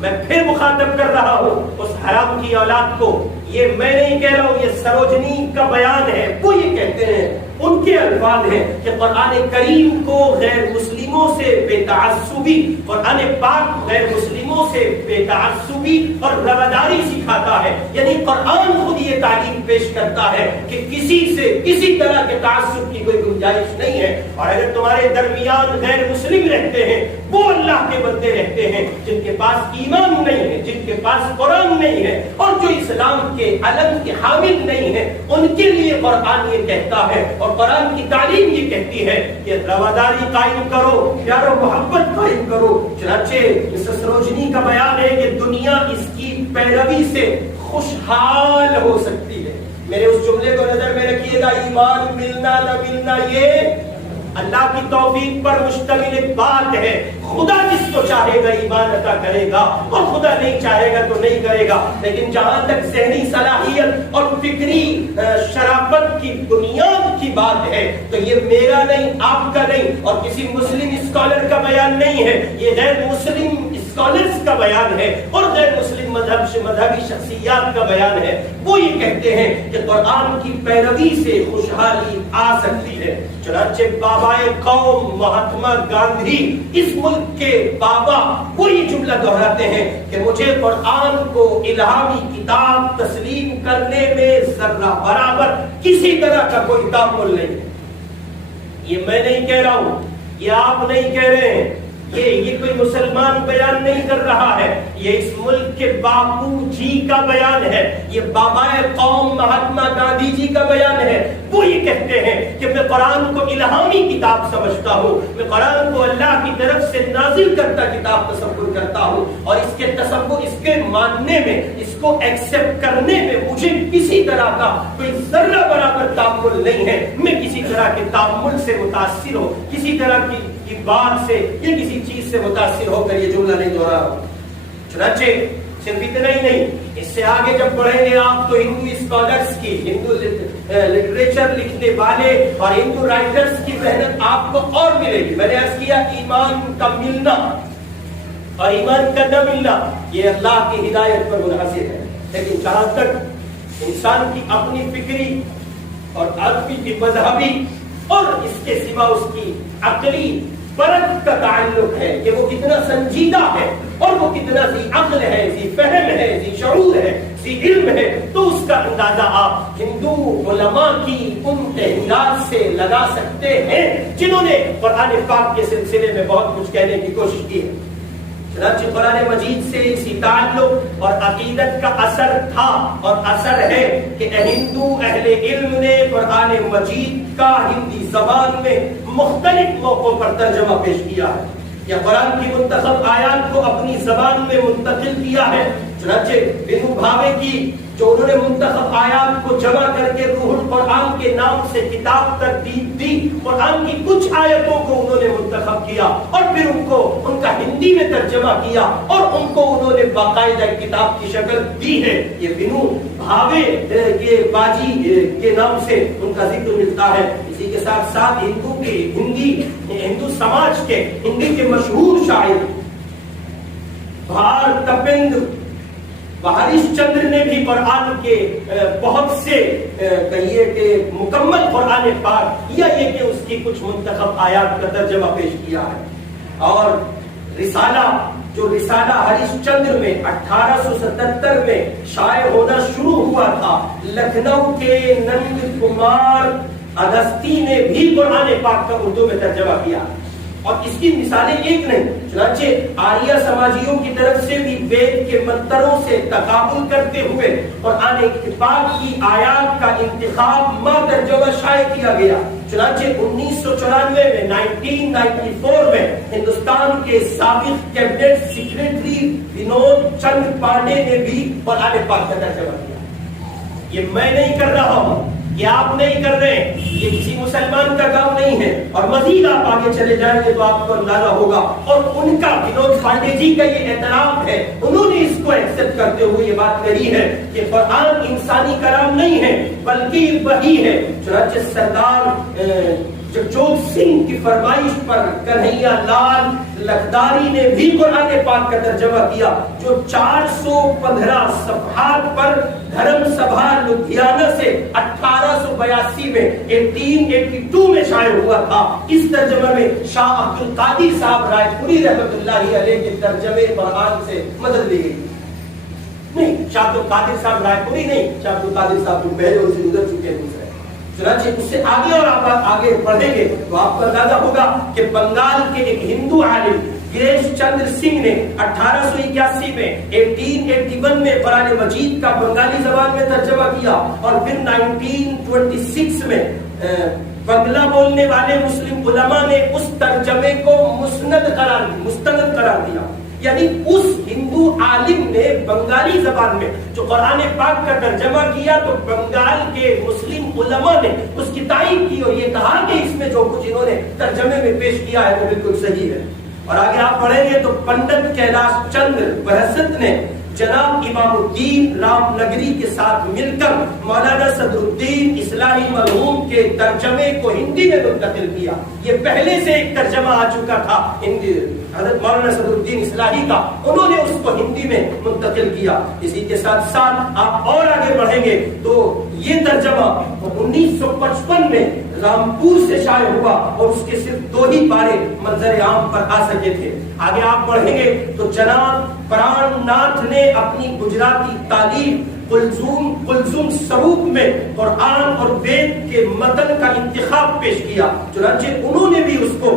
میں پھر مخاطب کر رہا ہوں اس حرام کی اولاد کو، یہ میں نہیں کہہ رہا ہوں، یہ سروجنی کا بیان ہے، وہ یہ کہتے ہیں، ان کے الفاظ ہیں کہ قرآن کریم کو غیر مسلموں سے بے تعصبی، قرآن پاک غیر مسلموں سے بے تعصبی اور رواداری سکھاتا ہے۔ یعنی قرآن خود یہ تعلیم پیش کرتا ہے کہ کسی سے کسی طرح کے تعصب کی کوئی گنجائش نہیں ہے، اور اگر تمہارے درمیان غیر مسلم رہتے ہیں، وہ اللہ کے بندے رہتے ہیں جن کے پاس ایمان نہیں ہے، جن کے پاس قرآن نہیں ہے، اور جو اسلام کے علم کے حامل نہیں ہے، ان کے لیے قرآن یہ کہتا ہے اور قرآن کی تعلیم یہ کہتی ہے کہ رواداری قائم کرو، پیار و محبت قائم کرو۔ چنانچہ مسز سروجنی کا بیان ہے کہ دنیا اس کی پیروی سے خوشحال ہو سکتی ہے۔ میرے اس جملے کو نظر میں رکھیے گا، ایمان ملنا نہ ملنا یہ اللہ کی توفیق پر مشتمل ایک بات ہے۔ خدا جس کو چاہے گا ایمان عطا کرے گا، اور خدا نہیں چاہے گا تو نہیں کرے گا۔ لیکن جہاں تک ذہنی صلاحیت اور فکری شرافت کی بنیاد کی بات ہے تو یہ میرا نہیں، آپ کا نہیں، اور کسی مسلم اسکالر کا بیان نہیں ہے، یہ غیر مسلم اسکالرز کا بیان ہے اور غیر مسلم مذہبی شخصیات کا بیان ہے۔ وہ یہ کہتے ہیں کہ قرآن کی پیروی سے خوشحالی آ سکتی ہے۔ چنانچہ بابائے قوم مہاتما گاندھی، اس ملک کے بابا، وہ یہ جملہ دہراتے ہیں کہ مجھے قرآن کو الہامی کتاب تسلیم کرنے میں ذرہ برابر کسی طرح کا کوئی تعامل نہیں ہے۔ یہ میں نہیں کہہ رہا ہوں، یہ آپ نہیں کہہ رہے ہیں، یہ کوئی مسلمان بیان نہیں کر رہا ہے، یہ اس ملک کے باپو جی کا بیان ہے، یہ بابائے قوم مہاتما گاندھی جی کا بیان ہے۔ وہ یہ کہتے ہیں کہ میں قرآن کو الہامی کتاب سمجھتا ہوں، میں قرآن کو اللہ کی طرف سے نازل کرتا کتاب تصور کرتا ہوں، اور اس کے تصور، اس کے ماننے میں، اس کو ایکسپٹ کرنے میں مجھے کسی طرح کا کوئی ذرہ برابر تعامل نہیں ہے۔ میں کسی طرح کے تعامل سے متاثر ہو، کسی طرح کی بات سے یا کسی چیز سے متاثر ہو کر یہ جملہ نہیں دوہرا رہا ہوں۔ چنانچہ صرف اتنا ہی نہیں، اس سے آگے جب بڑھیں گے آپ تو ہندو اسکالرز کی، ہندو لٹریچر لکھنے والے اور ہندو رائٹرز کی محنت آپ کو اور ملے گی۔ میں نے عرض کیا ایمان کا ملنا اور ایمان کا نہ ملنا یہ اللہ کی ہدایت پر منحصر ہے، لیکن جہاں تک انسان کی اپنی فکری اور عقلی مذہبی اور اس کے سوا اس کی عقلی فرق کا تعلق ہے کہ وہ کتنا سنجیدہ ہے اور وہ کتنا ذی عقل ہے، ذی فہم ہے، ذی شعور ہے، ذی علم ہے، تو اس کا اندازہ آپ ہندو علماء کی ان تحریرات سے لگا سکتے ہیں جنہوں نے قرآن پاک کے سلسلے میں بہت کچھ کہنے کی کوشش کی ہے۔ چنانچہ قرآن مجید سے اسی تعلق اور عقیدت کا اثر تھا اور اثر ہے کہ ہندو اہل علم نے قرآن مجید کا ہندی زبان میں مختلف موقعوں پر ترجمہ پیش کیا ہے، یا قرآن کی منتخب آیات کو اپنی زبان میں منتقل کیا ہے۔ چنانچہ بنو بھاوے کی جو انہوں نے منتخب آیات کو جمع کر کے روح القرآن کے نام سے کتاب ترتیب دی، قرآن کی کچھ آیتوں کو انہوں نے منتخب کیا اور پھر ان کا ہندی میں ترجمہ کیا اور ان کو انہوں نے باقاعدہ کتاب کی شکل دی ہے۔ یہ بنو بھاوے کے باجی کے نام سے ان کا ذکر ملتا ہے۔ اسی کے ساتھ ساتھ ہندو سماج کے ہندی کے مشہور شاعر بھارتپندر ہریش چندر نے بھی قرآن کے بہت سے کہیے کہ مکمل قرآن پاک یا یہ کہ اس کی کچھ منتخب آیات کا ترجمہ پیش کیا ہے۔ اور جو رسالہ ہریش چندر میں 1877 میں شائع ہونا شروع ہوا تھا، لکھنؤ کے نند کمار اگستی نے بھی قرآن پاک کا اردو میں ترجمہ کیا، اور اس کی مثالیں ایک نہیں، چنانچہ آریہ سماجیوں کی طرف سے بھی وید کے منتروں سے تقابل کرتے ہوئے قرآن پاک کی آیات کا انتخاب ما ترجمہ شائع کیا گیا۔ چنانچہ 1994 میں 1994 میں ہندوستان کے سابق کیبنٹ سیکریٹری ونود چند پانڈے نے بھی قرآن پاک کا ترجمہ کیا۔ یہ میں نہیں کر رہا ہوں، یہ آپ نہیں کر رہے ہیں، یہ کسی مسلمان کا کام نہیں ہے، اور مزید آپ آگے چلے جائیں گے تو آپ کو اندازہ ہوگا۔ اور ان کا ونود پانڈے جی کا یہ اعتراف ہے، انہوں نے اس کو ایکسپٹ کرتے ہوئے یہ بات کہی ہے کہ قرآن انسانی کلام نہیں ہے بلکہ وحی ہے۔ چنانچہ سردار جگجوت سنگھ کی فرمائش پر کنہیا لال لکھداری نے بھی قرآن پاک کا ترجمہ کیا، جو 415 صفحات پر دھرم سبھا لدھیانہ سے 1882 میں 1882 میں شائع ہوا تھا۔ اس ترجمے میں شاہ عبد القادر صاحب رائے پوری رحمۃ اللہ علیہ کے ترجمے قرآن سے مدد لی گئی۔ نہیں، شاہ عبد القادر صاحب رائے پوری نہیں، شاہ عبد القادر صاحب تو پہلے ان سے گزر چکے ہیں دوسرے۔ چنانچہ اس سے آگے اور آپ آگے پڑھیں گے تو آپ کو اندازہ ہوگا کہ بنگال کے ایک ہندو عالم گریش چندر سنگھ نے 1881 میں 1881 میں قرآن مجید کا بنگالی زبان میں ترجمہ کیا، اور پھر 1926 میں بنگلہ بولنے والے مسلم علماء نے اس ترجمے کو مستند قرار دیا۔ یعنی اس ہندو عالم نے بنگالی زبان میں جو قرآن پاک کا ترجمہ کیا تو بنگال کے مسلم علماء نے اس کی تائید کی اور یہ کہا کہ اس میں جو کچھ انہوں نے ترجمے میں پیش کیا ہے وہ بالکل صحیح ہے۔ اور آگے آپ پڑھیں گے تو پنڈت کیلاش چندر بہست نے جناب امام الدین رام نگری کے ساتھ مل کر مولانا صدر الدین اصلاحی مرحوم کے ترجمے کو ہندی میں منتقل کیا۔ یہ پہلے سے ایک ترجمہ آ چکا تھا ہندی، حضرت مولانا صدر الدین اصلاحی کا، انہوں نے اس کو ہندی میں منتقل کیا۔ اسی کے ساتھ ساتھ آپ اور آگے بڑھیں گے تو یہ ترجمہ 1955 میں رامپور سے شائع ہوا اور اس کے صرف 2 ہی پارے منظر عام پر آ سکے تھے۔ آگے آپ بڑھیں گے تو جناب پران ناتھ نے اپنی گجراتی تعلیم کلزم سروپ میں قرآن اور وید کے متن کا انتخاب پیش کیا۔ چنانچہ انہوں نے بھی اس کو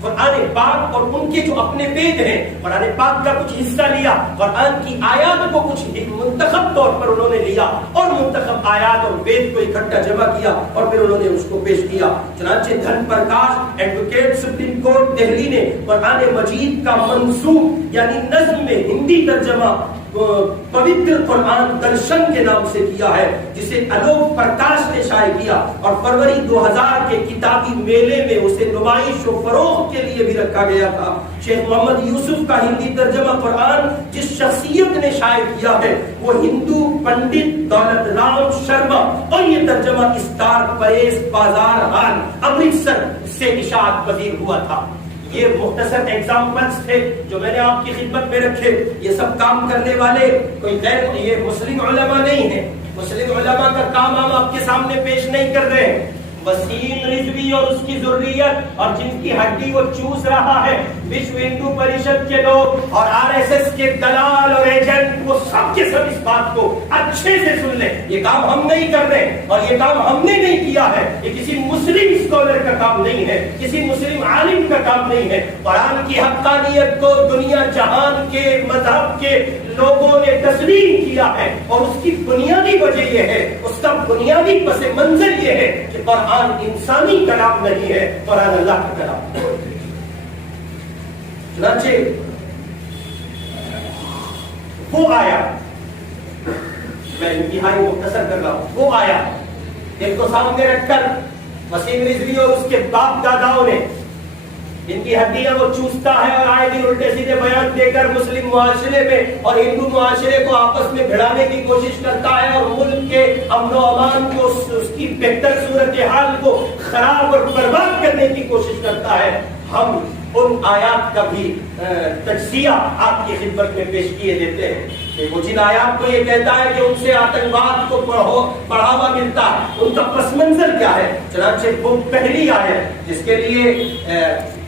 قرآن پاک اور ان کے جو اپنے وید ہیں قرآن پاک کا کچھ حصہ لیا، قرآن کی آیات کو کچھ منتخب طور پر انہوں نے لیا اور منتخب آیات اور وید کو اکٹھا جمع کیا اور پھر انہوں نے اس کو پیش کیا۔ چنانچہ دھن Prakash advocate supreme court Delhi نے قرآن مجید کا منظوم یعنی نظم میں ہندی ترجمہ پوتر قرآن درشن کے نام سے کیا ہے، جسے الوک پرکاش نے شائع کیا اور فروری 2000 کے کتابی میلے میں اسے نمائش و فروخت کے لیے بھی رکھا گیا تھا۔ شیخ محمد یوسف کا ہندی ترجمہ قرآن جس شخصیت نے شائع کیا ہے وہ ہندو پنڈت دولت رام شرما، اور یہ ترجمہ استار پریس بازار ہال امرتسر سے اشاعت پذیر ہوا تھا۔ یہ مختصر ایگزامپلز تھے جو میں نے آپ کی خدمت میں رکھے۔ یہ سب کام کرنے والے کوئی غیر یہ مسلم علماء نہیں ہیں، مسلم علماء کا کام ہم آپ کے سامنے پیش نہیں کر رہے ہیں۔ وسیم رضوی اور اس کی ذریت اور جن کی ہڈی وہ چوس رہا ہے، وشو ہندو پریشد کے لوگ اور RSS کے دلال اور ایجنٹ، وہ سب کے سب اس بات کو اچھے سے سن لیں۔ یہ کام ہم نہیں کر رہے اور یہ کام ہم نے نہیں کیا ہے، یہ کسی مسلم اسکالر کا کام نہیں ہے، کسی مسلم عالم کا کام نہیں ہے۔ قرآن کی حقانیت کو دنیا جہان کے مذہب کے لوگوں نے تسلیم کیا ہے اور اس کی بنیادی وجہ یہ ہے، اس کا بنیادی پس منظر یہ ہے کہ قرآن انسانی کلام نہیں ہے، قرآن اللہ کا کلام ہے۔ چنانچہ وہ آیا، میں انتہائی مختصر کر رہا ہوں، وہ آیا جن کو سامنے رکھ کر وسیم رضوی اور اس کے باپ داداؤں نے ان کی ہڈیاں وہ چوستا ہے اور آئے دن الٹے سیدھے بیان دے کر مسلم معاشرے میں اور ہندو معاشرے کو آپس میں بھڑانے کی کوشش کرتا ہے اور ملک کے امن و امان کو، اس کی بہتر صورتحال کو خراب اور برباد کرنے کی کوشش کرتا ہے۔ ہم ان آیات کا بھی تجزیہ آپ کی خدمت میں پیش کیے دیتے ہیں کہ وہ جن آیات کو یہ کہتا ہے کہ ان سے آتنکواد کو بڑھاوا ملتا ہے، ان کا پس منظر کیا ہے۔ چنانچہ وہ پہلی آیت جس کے لیے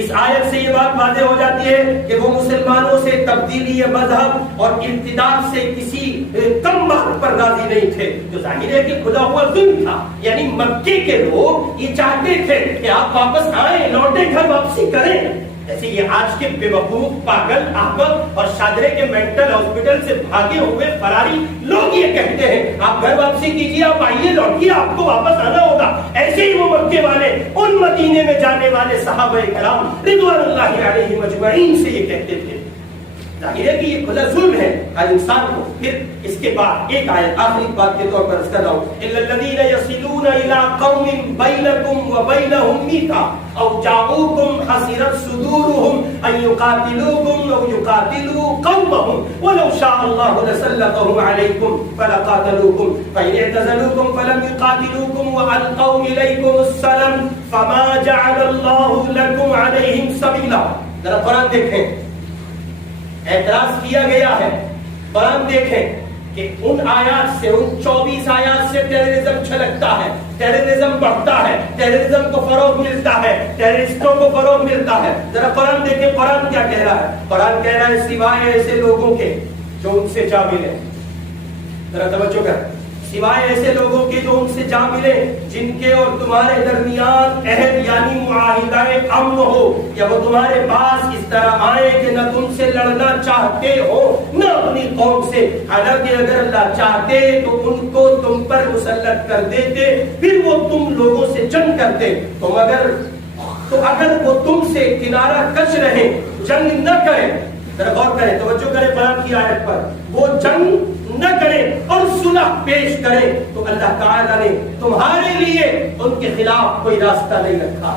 اس آیت سے یہ بات واضح ہو جاتی ہے کہ وہ مسلمانوں سے تبدیلی مذہب اور ارتداد سے کسی کم بات پر راضی نہیں تھے، جو ظاہر ہے کہ کھلا ہوا ظلم تھا. یعنی مکے کے لوگ یہ چاہتے تھے کہ آپ واپس آئیں، لوٹیں، گھر واپسی کریں. ایسے یہ آج کے بے وقوف، پاگل، احمق اور شادرے کے مینٹل ہاسپٹل سے بھاگے ہوئے فراری لوگ یہ کہتے ہیں آپ گھر واپسی کیجیے، آپ آئیے، لوٹیے، آپ کو واپس آنا ہوگا. ایسے ہی وہ مکے والے ان مدینے میں جانے والے صحابہ کرام رضوان اللہ علیہم اجمعین سے یہ کہتے تھے. ظاہر ہے کہ یہ کھلا ظلم ہے ہر انسان کو. پھر اس کے بعد ایک آیت آخری بات کے طور پر اس کا نام الا الذين يصلون الى قوم بينكم وبينهم ميثاق او جاءوكم حصرت صدورهم ان يقاتلوكم او يقاتلوا قومهم ولو شاء الله لسلطهم عليكم فلقاتلوكم فان اعتزلوكم فلم يقاتلوكم والقوا اليكم السلام فما جعل الله لكم عليهم سبيلا. ذرا قرآن دیکھیں، اعتراض کیا گیا ہے. قرآن دیکھیں کہ ان آیات سے، ان 24 آیات سے ٹیررزم چھلکتا ہے، ٹیررزم بڑھتا ہے، ٹیررزم کو فروغ ملتا ہے، ٹیررسٹوں کو فروغ ملتا ہے. ذرا قرآن دیکھیں قرآن کیا کہہ رہا ہے. قرآن کہہ رہا ہے سوائے ایسے لوگوں کے جو ان سے جا ملے. ذرا توجہ کر، سوائے ایسے لوگوں کے جو ان سے جا ملے جن کے اور تمہارے درمیان عہد یعنی معاہدہ امن ہو، یا وہ تمہارے پاس اس طرح آئے کہ نہ تم سے لڑنا چاہتے ہو نہ اپنی قوم سے، حالانکہ اگر اللہ چاہتے تو ان کو تم پر مسلط کر دیتے، پھر وہ تم لوگوں سے جنگ کرتے. اگر وہ تم سے کنارہ کش رہے، جنگ نہ کریں، ذرا غور کریں، توجہ کریں قرآن کی آیت پر، وہ جنگ نہ کریں اور صلح پیش کریں تو اللہ تعالیٰ نے تمہارے لیے ان کے خلاف کوئی راستہ نہیں رکھا.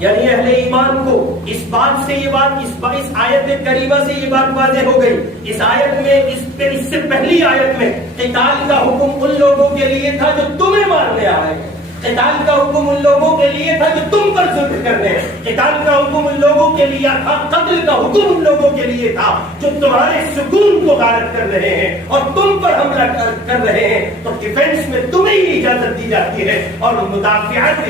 یعنی اہل ایمان کو اس بات سے یہ بات اس آیت کریمہ سے یہ بات واضح ہو گئی. اس آیت میں اس سے پہلی آیت میں قتال کا حکم ان لوگوں کے لیے تھا جو تمہیں مارنے آ رہے ہیں. قتال کا حکم ان لوگوں کے لیے تھا جو تم پر ظلم کرنے ہیں. قتال کا حکم ان لوگوں کے لیے تھا، قتل کا حکم ان لوگوں کے لیے تھا جو تمہارے سکون کو غارت کر رہے ہیں اور تم پر حملہ کر رہے ہیں. تو ڈیفینس میں تمہیں یہ اجازت دی جاتی ہے اور مدافعت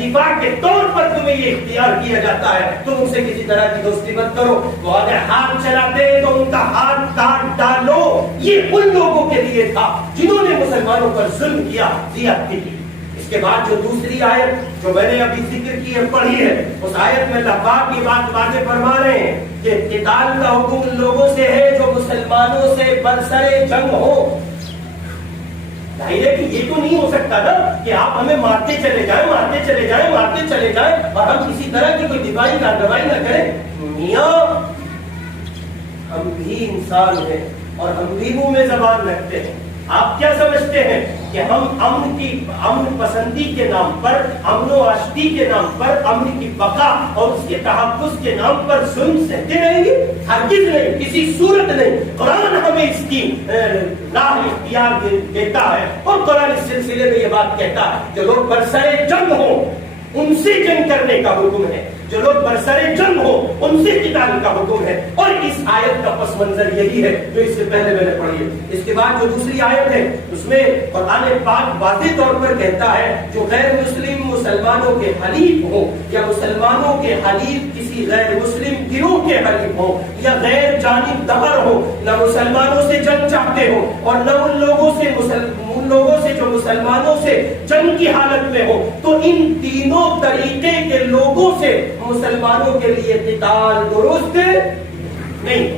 دفاع کے طور پر تمہیں یہ اختیار کیا جاتا ہے تم ان سے کسی طرح کی دوستی مت کرو. وہ اگر ہاتھ چلاتے تو ان کا ہاتھ کاٹ ڈالو. یہ ان لوگوں کے لیے تھا جنہوں نے مسلمانوں پر ظلم کیا، زیادتی کی. اس کے بعد جو دوسری آیت جو میں نے ابھی ذکر کی ہے، پڑھی ہے، اس آیت میں اللہ پاک یہ بات واضح فرما رہے ہیں کہ قتال کا حکم ان لوگوں سے ہے جو مسلمانوں سے برسر جنگ ہو. ظاہر ہے کہ یہ تو نہیں ہو سکتا نا کہ آپ ہمیں مارتے چلے جائیں، مارتے چلے جائیں، مارتے چلے جائیں اور ہم کسی طرح کی کوئی دفاعی کارروائی نہ کریں. میاں ہم بھی انسان ہیں اور ہم بھی منہ میں زبان رکھتے ہیں. آپ کیا سمجھتے ہیں کہ ہم امن پسندی کے نام پر، امن و آشتی کے نام پر، امن کی بقا اور اس کے تحفظ کے نام پر ظلم سہتے رہیں گے؟ ہرگز نہیں، کسی صورت نہیں. قرآن ہمیں اس کی راہ اختیار دیتا ہے اور قرآن اس سلسلے میں یہ بات کہتا ہے جو لوگ برسر جنگ ہوں ان سے جنگ کرنے کا حکم ہے، جو لوگ برسر جنگ ہو ان سے قتال کا حکم ہے. اور اس آیت کا پس منظر یہی ہے جو اس سے پہلے میں نے پڑھی ہے. اس کے بعد جو دوسری آیت ہے اس میں قرآن پاک واضح طور پر کہتا ہے جو غیر مسلم مسلمانوں کے حلیف ہو یا مسلمانوں کے حلیف کسی غیر مسلم گروہ کے حلیف ہو یا غیر جانبدار ہو، نہ مسلمانوں سے جنگ چاہتے ہو اور نہ ان لوگوں سے جو مسلمانوں سے جنگ کی حالت میں ہو، تو ان تینوں طریقے کے لوگوں سے مسلمانوں کے لیے قتال درست نہیں.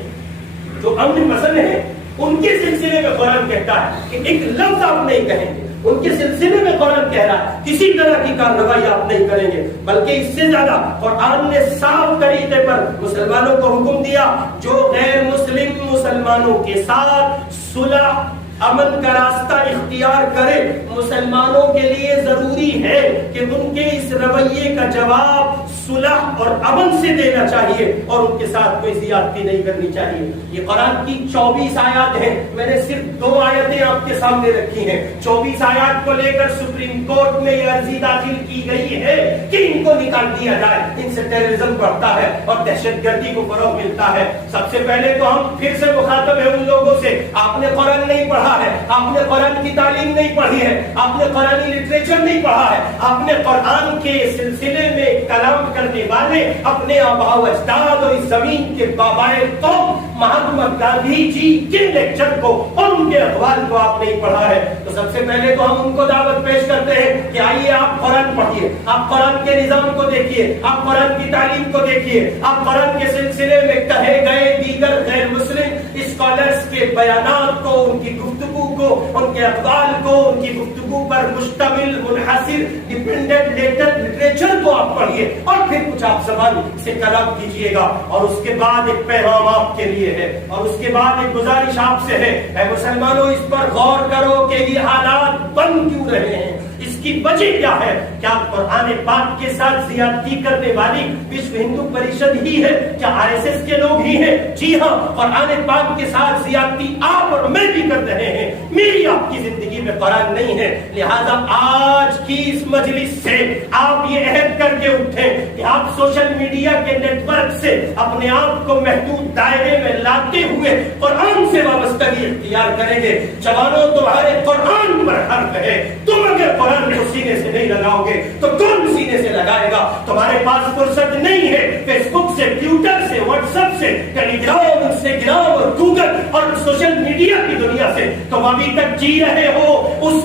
جو امن پسند ہیں ان کے سلسلے میں قرآن کہتا ہے کہ ایک لفظ آپ نہیں کہیں گے. ان کے سلسلے میں قرآن کہہ رہا ہے کسی طرح کی کارروائی آپ نہیں کریں گے، بلکہ اس سے زیادہ قرآن نے صاف طریقے پر مسلمانوں کو حکم دیا جو غیر مسلم مسلمانوں کے ساتھ صلح امن کا راستہ اختیار کرے. مسلمانوں کے لیے ضروری ہے کہ ان کے اس رویے کا جواب صلح اور امن سے دینا چاہیے اور ان کے ساتھ کوئی زیادتی نہیں کرنی چاہیے. یہ قرآن کی 24 آیات ہیں. میں نے صرف 2 آیتیں آپ کے سامنے رکھی ہیں. 24 آیات کو لے کر سپریم کورٹ میں یہ عرضی داخل کی گئی ہے کہ ان کو نکال دیا جائے، ان سے ٹیررزم بڑھتا ہے اور دہشت گردی کو فروغ ملتا ہے. سب سے پہلے تو ہم پھر سے مخاطب ہیں ان لوگوں سے، آپ نے قرآن نہیں پڑھا ہے، آپ نے قرآن کی تعلیم نہیں پڑھی ہے، آپ نے قرآنی لٹریچر نہیں پڑھا ہے، آپ نے قرآن کے سلسلے میں کلام کا کرنے والے اپنے آباء و اجداد اور اس زمین کے بابائے قوم مہاتما گاندھی جی کے لیکچر کو اور ان کے اقوال کو آپ نہیں پڑھا ہے تو سب سے پہلے تو ہم ان کو دعوت پیش کرتے ہیں کہ آئیے آپ قرآن پڑھیے, آپ قرآن کے نظام کو دیکھیے, آپ قرآن کی تعلیم کو دیکھیے, آپ قرآن کے سلسلے میں کہے گئے دیگر غیر مسلم اسکالرز کے بیانات کو, ان کی گفتگو کو, ان کے اقوال کو, ان کی گفتگو پر مشتمل منحصر ڈیپینڈنٹ لٹریچر کو آپ پڑھیے اور پھر کچھ آپ زبان سے کلام کیجئے گا. اور اس کے بعد ایک پیغام آپ کے لیے ہے اور اس کے بعد ایک گزارش آپ سے ہے, اے مسلمانوں اس پر غور کرو کہ یہ حالات بن کیوں رہے ہیں, اس کی وجہ کیا ہے. کیا قرآن پاک کے ساتھ زیادتی کرنے والی وشو ہندو پریشد ہی ہے, کیا RSS کے لوگ ہی ہیں؟ جی ہاں, قرآن پاک کے ساتھ زیادتی آپ اور میں بھی کر رہے ہیں. میری آپ کی زندگی میں قرآن نہیں ہے, لہذا آج کی اس مجلس سے آپ یہ عہد کر کے اٹھیں کہ آپ سوشل میڈیا کے نیٹ ورک سے اپنے آپ کو محدود دائرے میں لاتے ہوئے قرآن سے وابستگی اختیار کریں گے. جوانوں تمہارے قرآن پر حق ہے, تم اگر قرآن کو سینے سے نہیں لگاؤ گے تو کون سینے سے لگائے گا. تمہارے پاس فرصت نہیں ہے فیس بک سے, ٹویٹر سے, واٹس ایپ سے, ٹیلی گرام, انسٹاگرام اور گوگل اور سوشل میڈیا کی دنیا سے. تم ابھی تک جی رہے ہو اس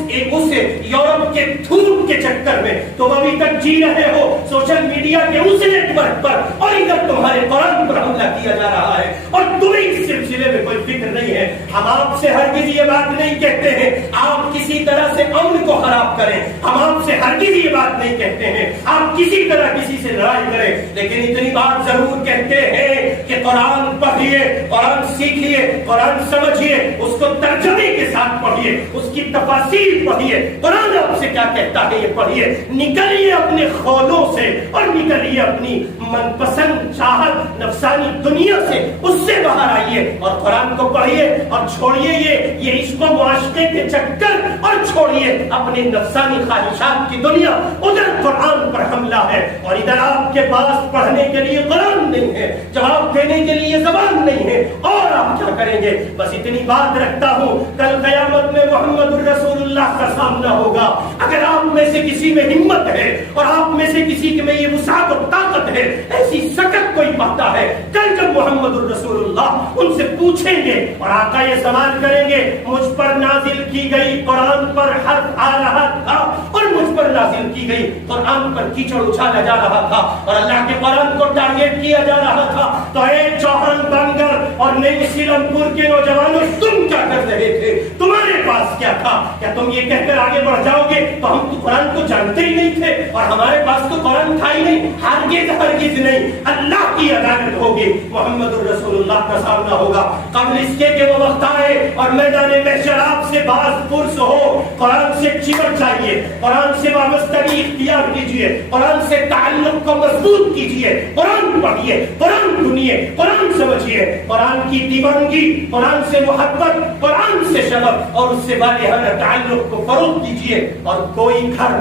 یورپ کے تھوک کے چکر میں, تم ابھی تک جی رہے ہو سوشل میڈیا کے اس نیٹ ورک پر, اور ادھر تمہارے قرآن پر حملہ کیا جا رہا ہے اور تمہیں اس سلسلے میں کوئی فکر نہیں ہے. ہم آپ سے ہرگز یہ بات نہیں کہتے ہیں آپ کسی طرح سے امن کو خراب کریں, ہم آپ سے ہرگز یہ بات نہیں کہتے ہیں آپ کسی طرح کسی سے لڑائی کریں, لیکن اتنی بات ضرور کہتے ہیں کہ قرآن پڑھیے, قرآن سیکھیے, قرآن سمجھیے, اس کو ترجمے کے ساتھ پڑھیے, اس کی تفاسیر پڑھیے. قرآن آپ سے کیا کہتا ہے یہ پڑھیے, نکلیے اپنے خولوں سے اور نکلیے اپنی من پسند چاہت نفسانی دنیا سے, اس سے باہر آئیے اور قرآن کو پڑھیے اور چھوڑیے یہ عشق و معاشقے کے چکر اور چھوڑیے اپنے نفسانی خواہشات کی دنیا. ادھر قرآن پر حملہ ہے اور ادھر آپ کے پاس پڑھنے کے لیے قرآن نہیں ہے, جواب دینے کے لیے زبان نہیں ہے, اور آپ کیا کریں گے. بس اتنی بات رکھتا ہوں, کل قیامت میں محمد الرسول اللہ کا سامنا ہوگا. اگر آپ میں سے کسی میں ہمت ہے اور آپ میں سے کسی میں یہ وسعت اور طاقت ہے, ایسی سکت کوئی پاتا ہے, کل جب محمد الرسول اللہ ان سے پوچھیں گے اور آقا یہ سوال کریں گے, مجھ پر نازل کی گئی قرآن پر حرف آ رہا تھا اور مجھ پر نازل کی گئی قرآن پر کیچڑ اچھالا جا رہا تھا اور اللہ کے قرآن کو ٹارگیٹ کیا جا رہا تھا, تو اے چوہان بنگر اور نئی سیلم پور کے نوجوانوں, تم کیا کر رہے تھے؟ تمہارے پاس کیا تھا؟ کیا تم یہ کہہ کر آگے بڑھ جاؤ گے تو ہم تو قرآن کو جانتے ہی نہیں تھے اور ہمارے پاس تو قرآن تھا ہی نہیں؟ ہرگز نہیں. اللہ کی عدالت ہوگی, محمد الرسول اللہ کا سامنا ہوگا. قبل اس کے وہ وقت آئے اور میدان محشر آپ سے باز پرس ہو, قرآن سے چمٹ جائیے, قرآن سے وابستگی اختیار کیجیے, قرآن سے تعلق کو مضبوط کیجیے, قرآن پڑھیے, قرآن سنیے, قرآن سمجھیے, قرآن کی دیوانگی, قرآن سے محبت, قرآن سے شغف اور اس سے والہانہ تعلق کو فروغ دیجیے. اور کوئی گھر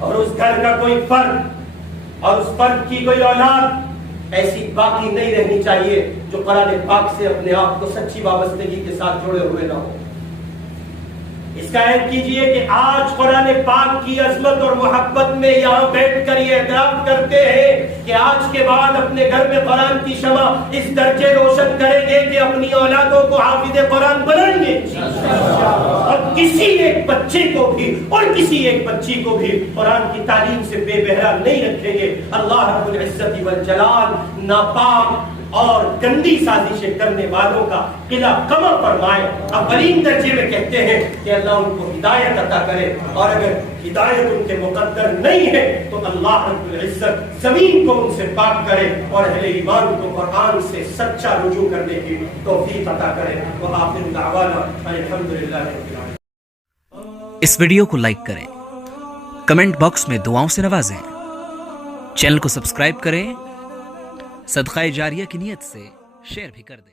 اور اس گھر کا کوئی فرد اور اس فرد کی کوئی اولاد ایسی باقی نہیں رہنی چاہیے جو قرآن پاک سے اپنے آپ کو سچی وابستگی کے ساتھ جوڑے ہوئے نہ ہو. اس کا عہد کیجئے کہ آج قرآن پاک کی عظمت اور محبت میں یہاں بیٹھ کر یہ اعتراف کرتے ہیں کہ آج کے بعد اپنے گھر میں قرآن کی شمع اس درجے روشن کریں گے کہ اپنی اولادوں کو حافظ قرآن بنائیں گے اور کسی ایک بچے کو بھی اور کسی ایک بچی کو بھی قرآن کی تعلیم سے بے بہرا نہیں رکھیں گے. اللہ رب العزت والجلال ناپاک اور گندی سازشیں کرنے والوں کا قلعہ کما فرمائے. اولین درجے میں کہتے ہیں کہ اللہ ان کو ہدایت عطا کرے, اور اگر ہدایت ان کے مقدر نہیں ہے تو اللہ رب العزت زمین کو ان سے پاک کرے اور اہل ایمان کو قرآن سے سچا رجوع کرنے کی توفیق عطا کرے. وآخر دعوانا الحمدللہ رب العالمین. اس ویڈیو کو لائک کریں, کمنٹ باکس میں دعاؤں سے نوازیں, چینل کو سبسکرائب کریں, صدقہ جاریہ کی نیت سے شیئر بھی کر دیں.